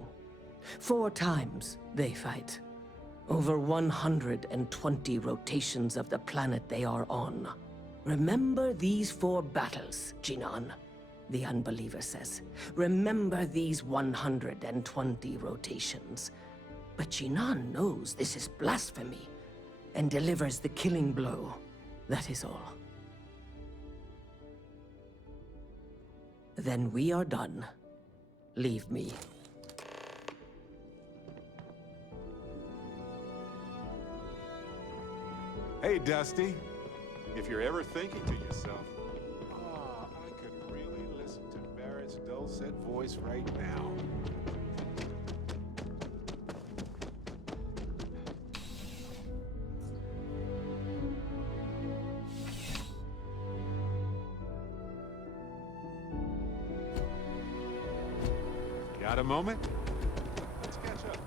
4 times they fight. Over 120 rotations of the planet they are on. Remember these 4 battles, Jinan, the unbeliever says. Remember these 120 rotations. But Jinan knows this is blasphemy, and delivers the killing blow. That is all. Then we are done. Leave me. Hey, Dusty. If you're ever thinking to yourself, I could really listen to Barrett's dulcet voice right now. Got a moment? Let's catch up.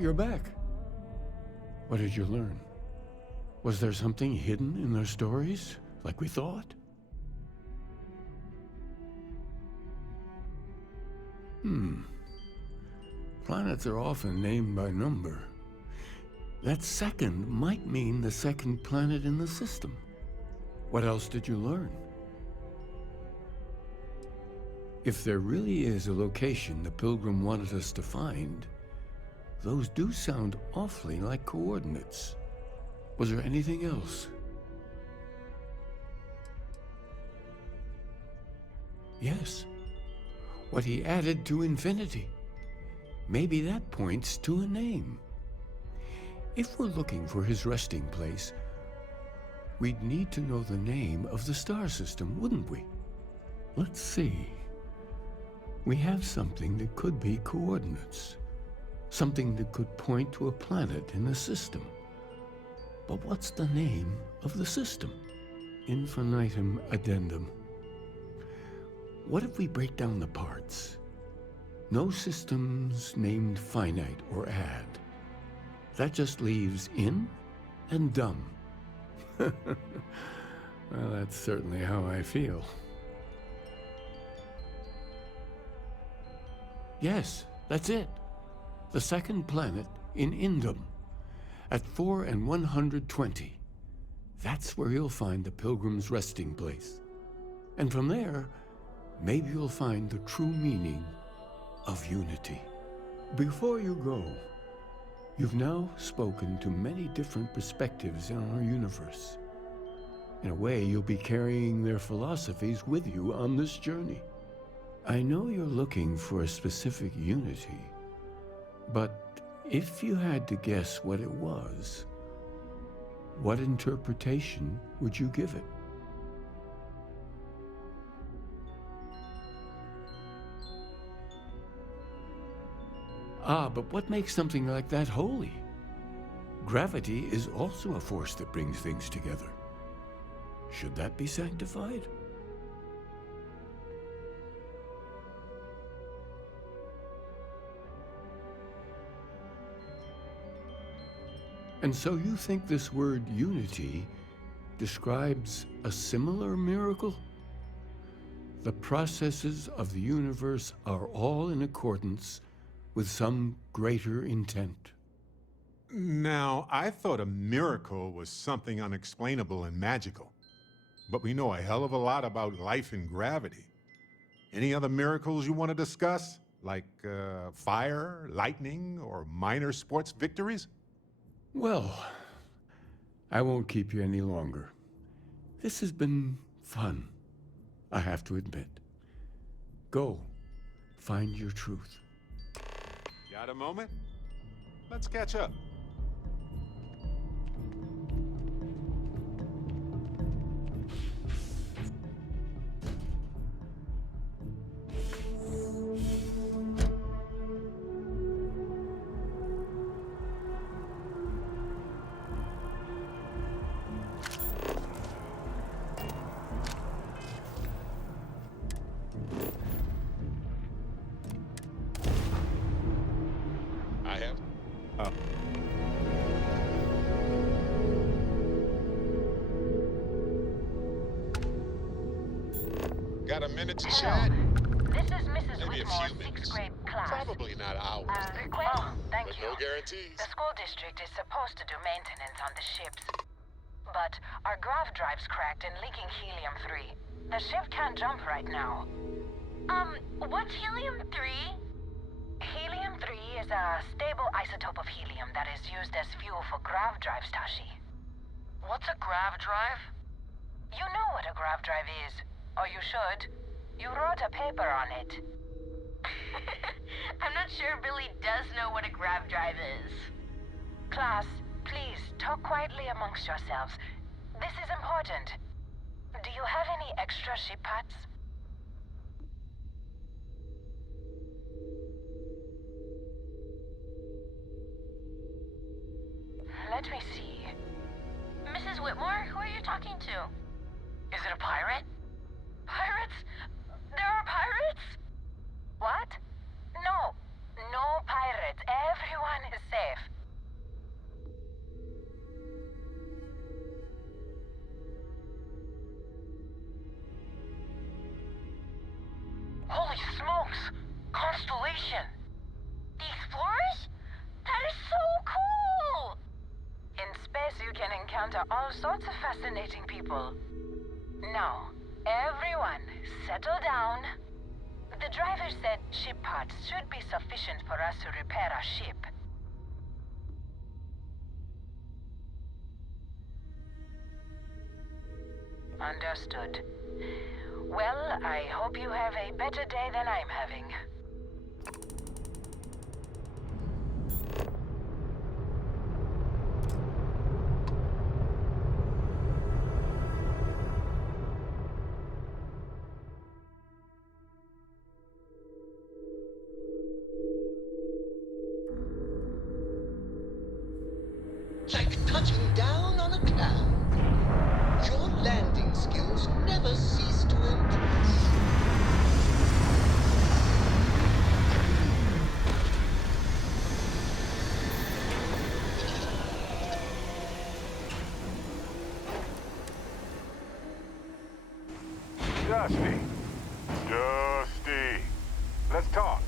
You're back. What did you learn? Was there something hidden in their stories, like we thought? Planets are often named by number. That second might mean the second planet in the system. What else did you learn? If there really is a location the Pilgrim wanted us to find, those do sound awfully like coordinates. Was there anything else? Yes. What he added to infinity. Maybe that points to a name. If we're looking for his resting place, we'd need to know the name of the star system, wouldn't we? Let's see. We have something that could be coordinates. Something that could point to a planet in the system. But what's the name of the system? Infinitum addendum. What if we break down the parts? No systems named finite or add. That just leaves in and dumb. Well, that's certainly how I feel. Yes, that's it. The second planet in Indum, at 4 and 120. That's where you'll find the Pilgrim's resting place. And from there, maybe you'll find the true meaning of unity. Before you go, you've now spoken to many different perspectives in our universe. In a way, you'll be carrying their philosophies with you on this journey. I know you're looking for a specific unity, but if you had to guess what it was, what interpretation would you give it? Ah, but what makes something like that holy? Gravity is also a force that brings things together. Should that be sanctified? And so you think this word unity describes a similar miracle? The processes of the universe are all in accordance with some greater intent. Now, I thought a miracle was something unexplainable and magical. But we know a hell of a lot about life and gravity. Any other miracles you want to discuss? Like fire, lightning, or minor sports victories? Well, I won't keep you any longer. This has been fun, I have to admit. Go, find your truth. Got a moment? Let's catch up. Got a minute to Hello. chat? This is Mrs. Maybe a Whitmore's few minutes. 6th grade class. Probably not hours. Well, thank but you. no guarantees. The school district is supposed to do maintenance on the ships. But our grav drive's cracked and leaking helium-3. The ship can't jump right now. What's helium-3? Helium-3 is a stable isotope of helium that is used as fuel for grav drives, Tashi. What's a grav drive? You know what a grav drive is. Or you should. You wrote a paper on it. I'm not sure Billy does know what a grav drive is. Class, please talk quietly amongst yourselves. This is important. Do you have any extra ship parts? Let me see. Mrs. Whitmore, who are you talking to? Is it a pirate? Pirates? There are pirates? What? No. No pirates. Everyone is safe. Holy smokes! Constellation! The Explorers? That is so cool! In space you can encounter all sorts of fascinating people. Now, everyone, settle down. The driver said ship parts should be sufficient for us to repair our ship. Understood. Well, I hope you have a better day than I'm having. Like touching down on a cloud. Your landing skills never cease to impress. Dusty. Dusty. Let's talk.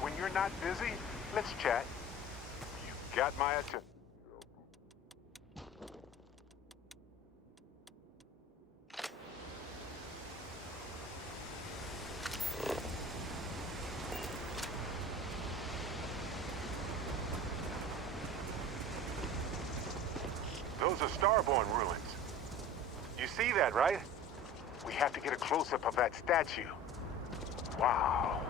when you're not busy, let's chat. You got my attention. Those are Starborn ruins. You see that, right? We have to get a close-up of that statue. Wow.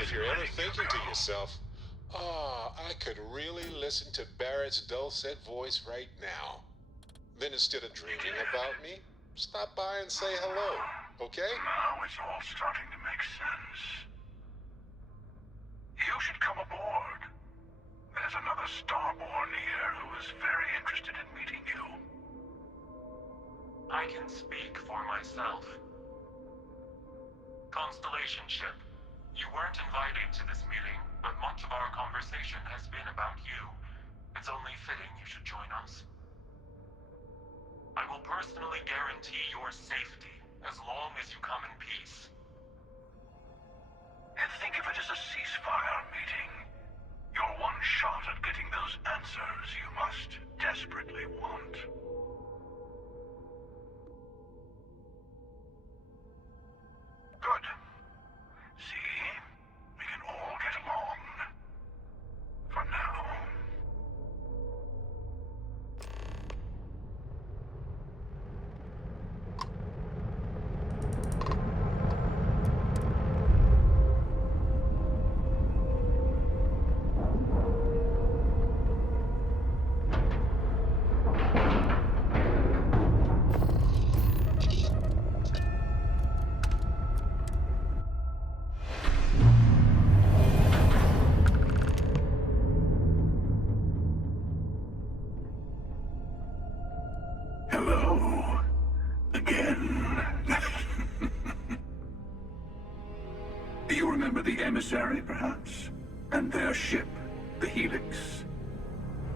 If you're ever thinking to yourself, I could really listen to Barrett's dulcet voice right now, then instead of dreaming about me, stop by and say hello, okay? Now it's all starting to make sense. You should come aboard. There's another Starborn here who is very interested in meeting you. I can speak for myself. Constellation ship. You weren't invited to this meeting, but much of our conversation has been about you. It's only fitting you should join us. I will personally guarantee your safety as long as you come in peace. And think of it as a ceasefire meeting. Your one shot at getting those answers you must desperately want. Good. See? We can all get along. For now. Hello. Again. You remember the emissary, perhaps? And their ship, the Helix?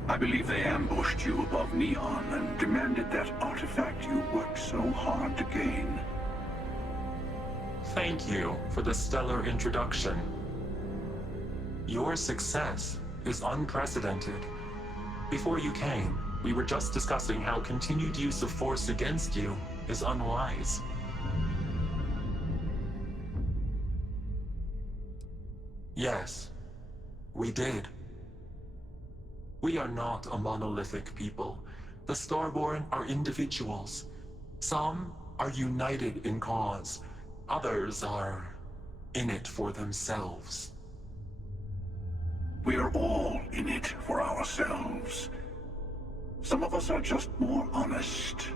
I believe they ambushed you above Neon and demanded that artifact you worked so hard to gain. Thank you for the stellar introduction. Your success is unprecedented. Before you came, we were just discussing how continued use of force against you is unwise. Yes, we did. We are not a monolithic people. The Starborn are individuals. Some are united in cause. Others are in it for themselves. We're all in it for ourselves. Some of us are just more honest.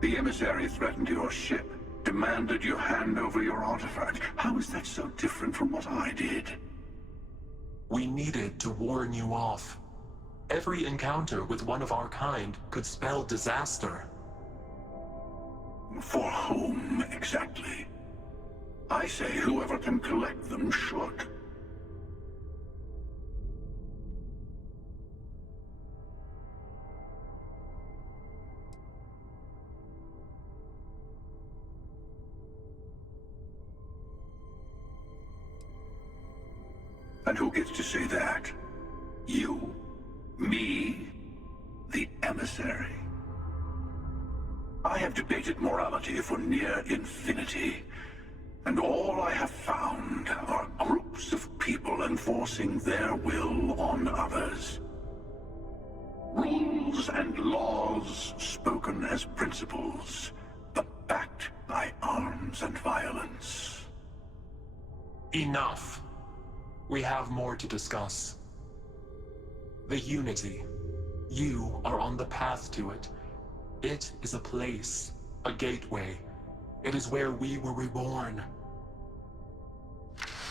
The emissary threatened your ship, demanded you hand over your artifact. How is that so different from what I did? We needed to warn you off. Every encounter with one of our kind could spell disaster. For whom, exactly? I say whoever can collect them should. And who gets to say that? You? Me? The emissary? I have debated morality for near infinity, and all I have found are groups of people enforcing their will on others. Rules and laws spoken as principles, but backed by arms and violence. Enough. We have more to discuss. The Unity. You are on the path to it. It is a place, a gateway. It is where we were reborn.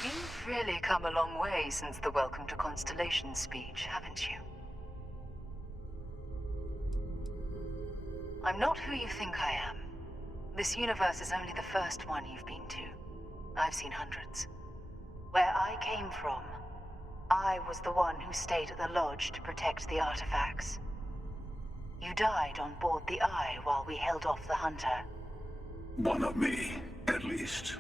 You've really come a long way since the Welcome to Constellation speech, haven't you? I'm not who you think I am. This universe is only the first one you've been to. I've seen hundreds. Where I came from, I was the one who stayed at the lodge to protect the artifacts. You died on board the Eye while we held off the Hunter. One of me, at least.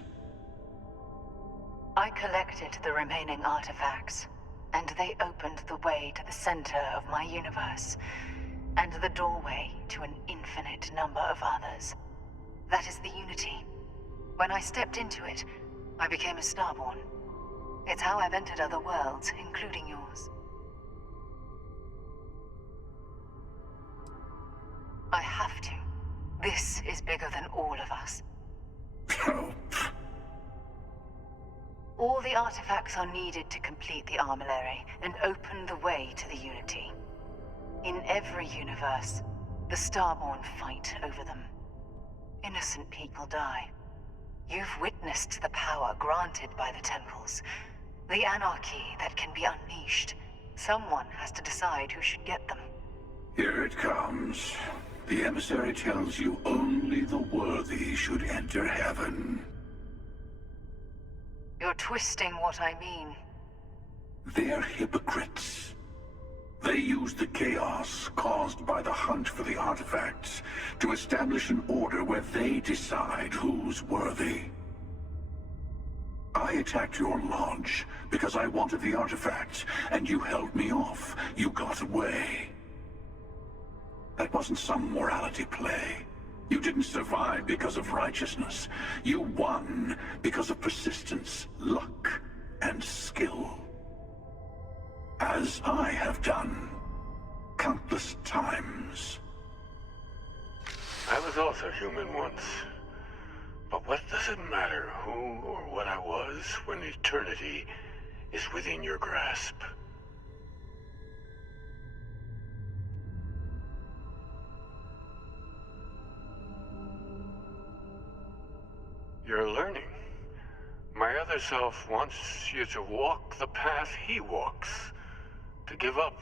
I collected the remaining artifacts, and they opened the way to the center of my universe, and the doorway to an infinite number of others. That is the Unity. When I stepped into it, I became a Starborn. It's how I've entered other worlds, including yours. I have to. This is bigger than all of us. All the artifacts are needed to complete the armillary and open the way to the Unity. In every universe, the Starborn fight over them. Innocent people die. You've witnessed the power granted by the temples. The anarchy that can be unleashed. Someone has to decide who should get them. Here it comes. The emissary tells you only the worthy should enter heaven. You're twisting what I mean. They're hypocrites. They use the chaos caused by the hunt for the artifacts to establish an order where they decide who's worthy. I attacked your lodge because I wanted the artifacts, and you held me off. You got away. That wasn't some morality play. You didn't survive because of righteousness. You won because of persistence, luck, and skill. As I have done countless times. I was also human once. But what does it matter who or what I was when eternity is within your grasp? You're learning. My other self wants you to walk the path he walks. To give up.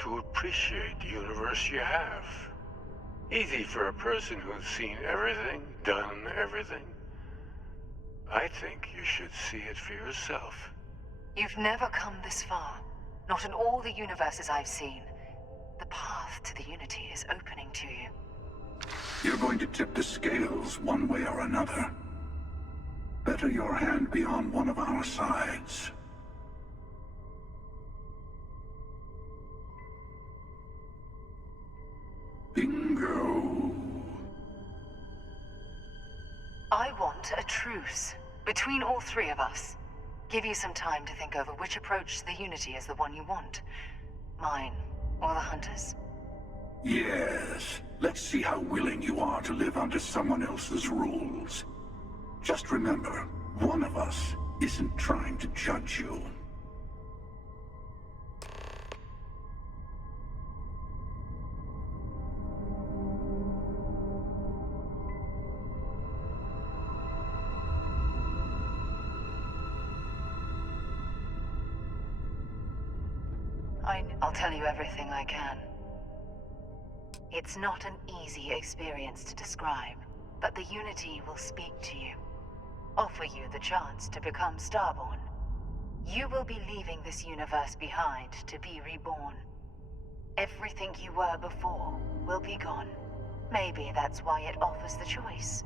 To appreciate the universe you have. Easy for a person who's seen everything, done everything. I think you should see it for yourself. You've never come this far. Not in all the universes I've seen. The path to the Unity is opening to you. You're going to tip the scales one way or another. Better your hand be on one of our sides. Bingo. I want a truce between all three of us. Give you some time to think over which approach to the Unity is the one you want. Mine, or the Hunter's. Yes. Let's see how willing you are to live under someone else's rules. Just remember, one of us isn't trying to judge you. I'll tell you everything I can. It's not an easy experience to describe, but the Unity will speak to you, offer you the chance to become Starborn. You will be leaving this universe behind to be reborn. Everything you were before will be gone. Maybe that's why it offers the choice.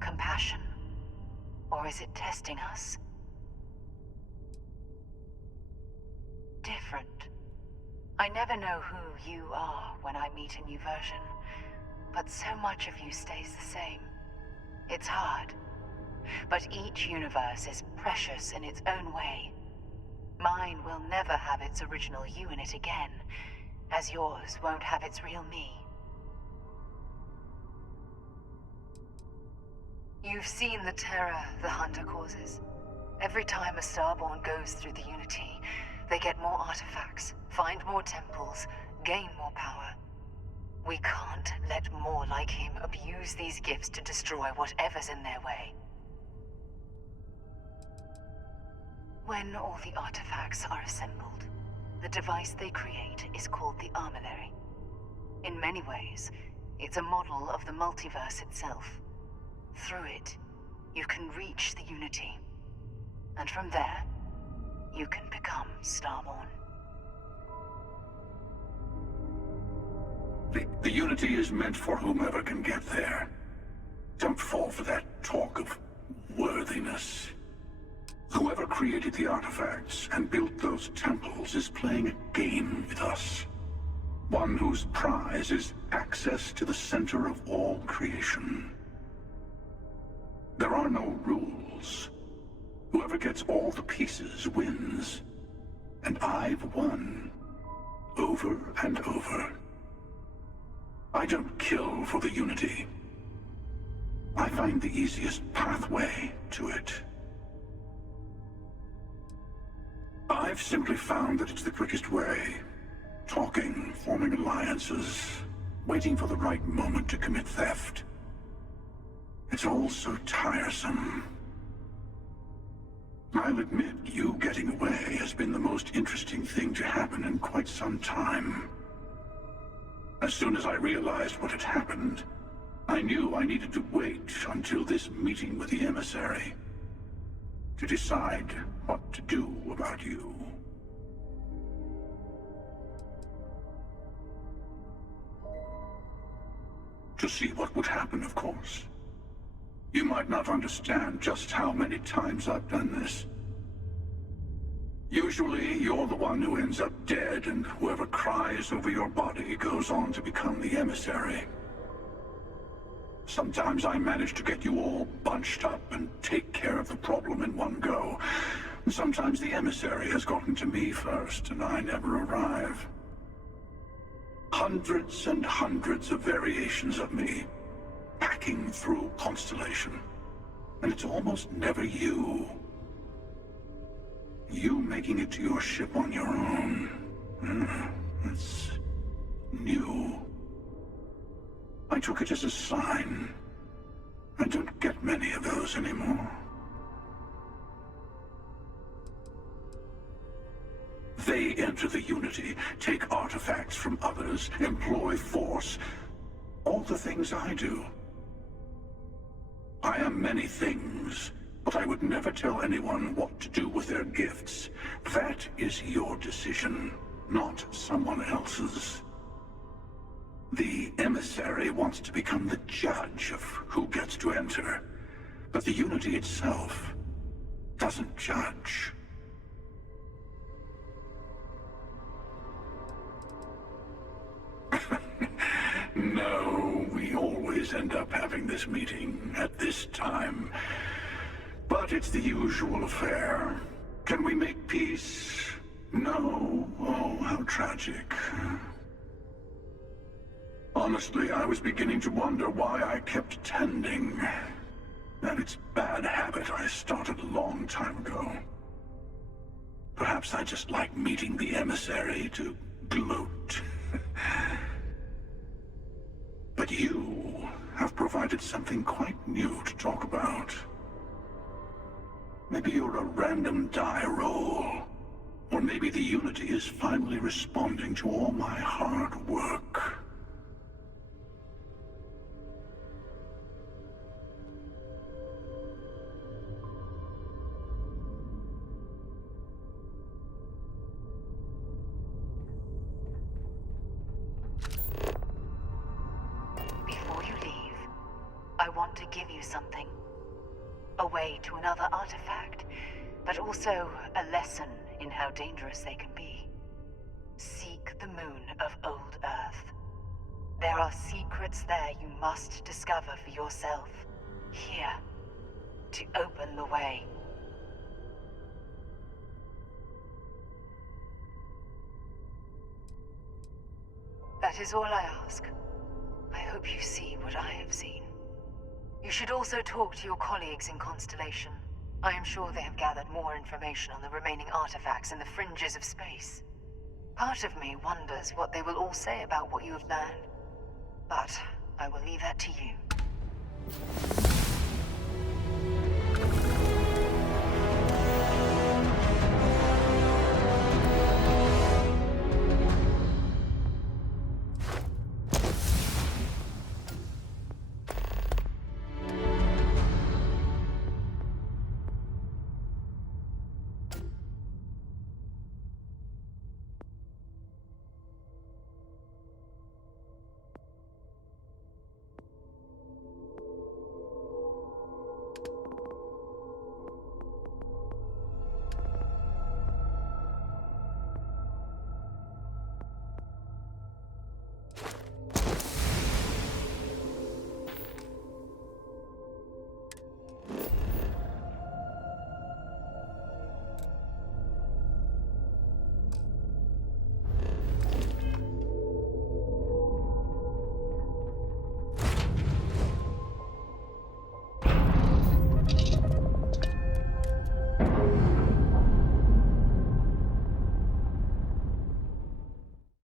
Compassion. Or is it testing us? Different. I never know who you are when I meet a new version, but so much of you stays the same. It's hard. But each universe is precious in its own way. Mine will never have its original you in it again, as yours won't have its real me. You've seen the terror the Hunter causes. Every time a Starborn goes through the Unity, they get more artifacts, find more temples, gain more power. We can't let more like him abuse these gifts to destroy whatever's in their way. When all the artifacts are assembled, the device they create is called the Armillary. In many ways, it's a model of the multiverse itself. Through it, you can reach the Unity. And from there, you can become Starborn. The Unity is meant for whomever can get there. Don't fall for that talk of worthiness. Whoever created the artifacts and built those temples is playing a game with us. One whose prize is access to the center of all creation. There are no rules. Whoever gets all the pieces wins. And I've won. Over and over. I don't kill for the Unity. I find the easiest pathway to it. I've simply found that it's the quickest way. Talking, forming alliances, waiting for the right moment to commit theft. It's all so tiresome. I'll admit, you getting away has been the most interesting thing to happen in quite some time. As soon as I realized what had happened, I knew I needed to wait until this meeting with the emissary to decide what to do about you. To see what would happen, of course. You might not understand just how many times I've done this. Usually, you're the one who ends up dead, and whoever cries over your body goes on to become the emissary. Sometimes I manage to get you all bunched up and take care of the problem in one go. Sometimes the emissary has gotten to me first, and I never arrive. Hundreds and hundreds of variations of me, hacking through Constellation. And it's almost never you. You making it to your ship on your own. It's new. I took it as a sign. I don't get many of those anymore. They enter the Unity, take artifacts from others, employ force. All the things I do. I am many things, but I would never tell anyone what to do with their gifts. That is your decision, not someone else's. The emissary wants to become the judge of who gets to enter, but the Unity itself doesn't judge. No, we always end up having this meeting at this time. But it's the usual affair. Can we make peace? No. Oh, how tragic. Honestly, I was beginning to wonder why I kept tending. And it's a bad habit I started a long time ago. Perhaps I just like meeting the emissary to gloat. But you have provided something quite new to talk about. Maybe you're a random die roll, or maybe the Unity is finally responding to all my hard work. Before you leave, I want to give you something. A way to another artifact, but also a lesson in how dangerous they can be. Seek the moon of old Earth. There are secrets there you must discover for yourself. Here, to open the way. That is all I ask. I hope you see what I have seen. You should also talk to your colleagues in Constellation. I am sure they have gathered more information on the remaining artifacts in the fringes of space. Part of me wonders what they will all say about what you have learned. But I will leave that to you.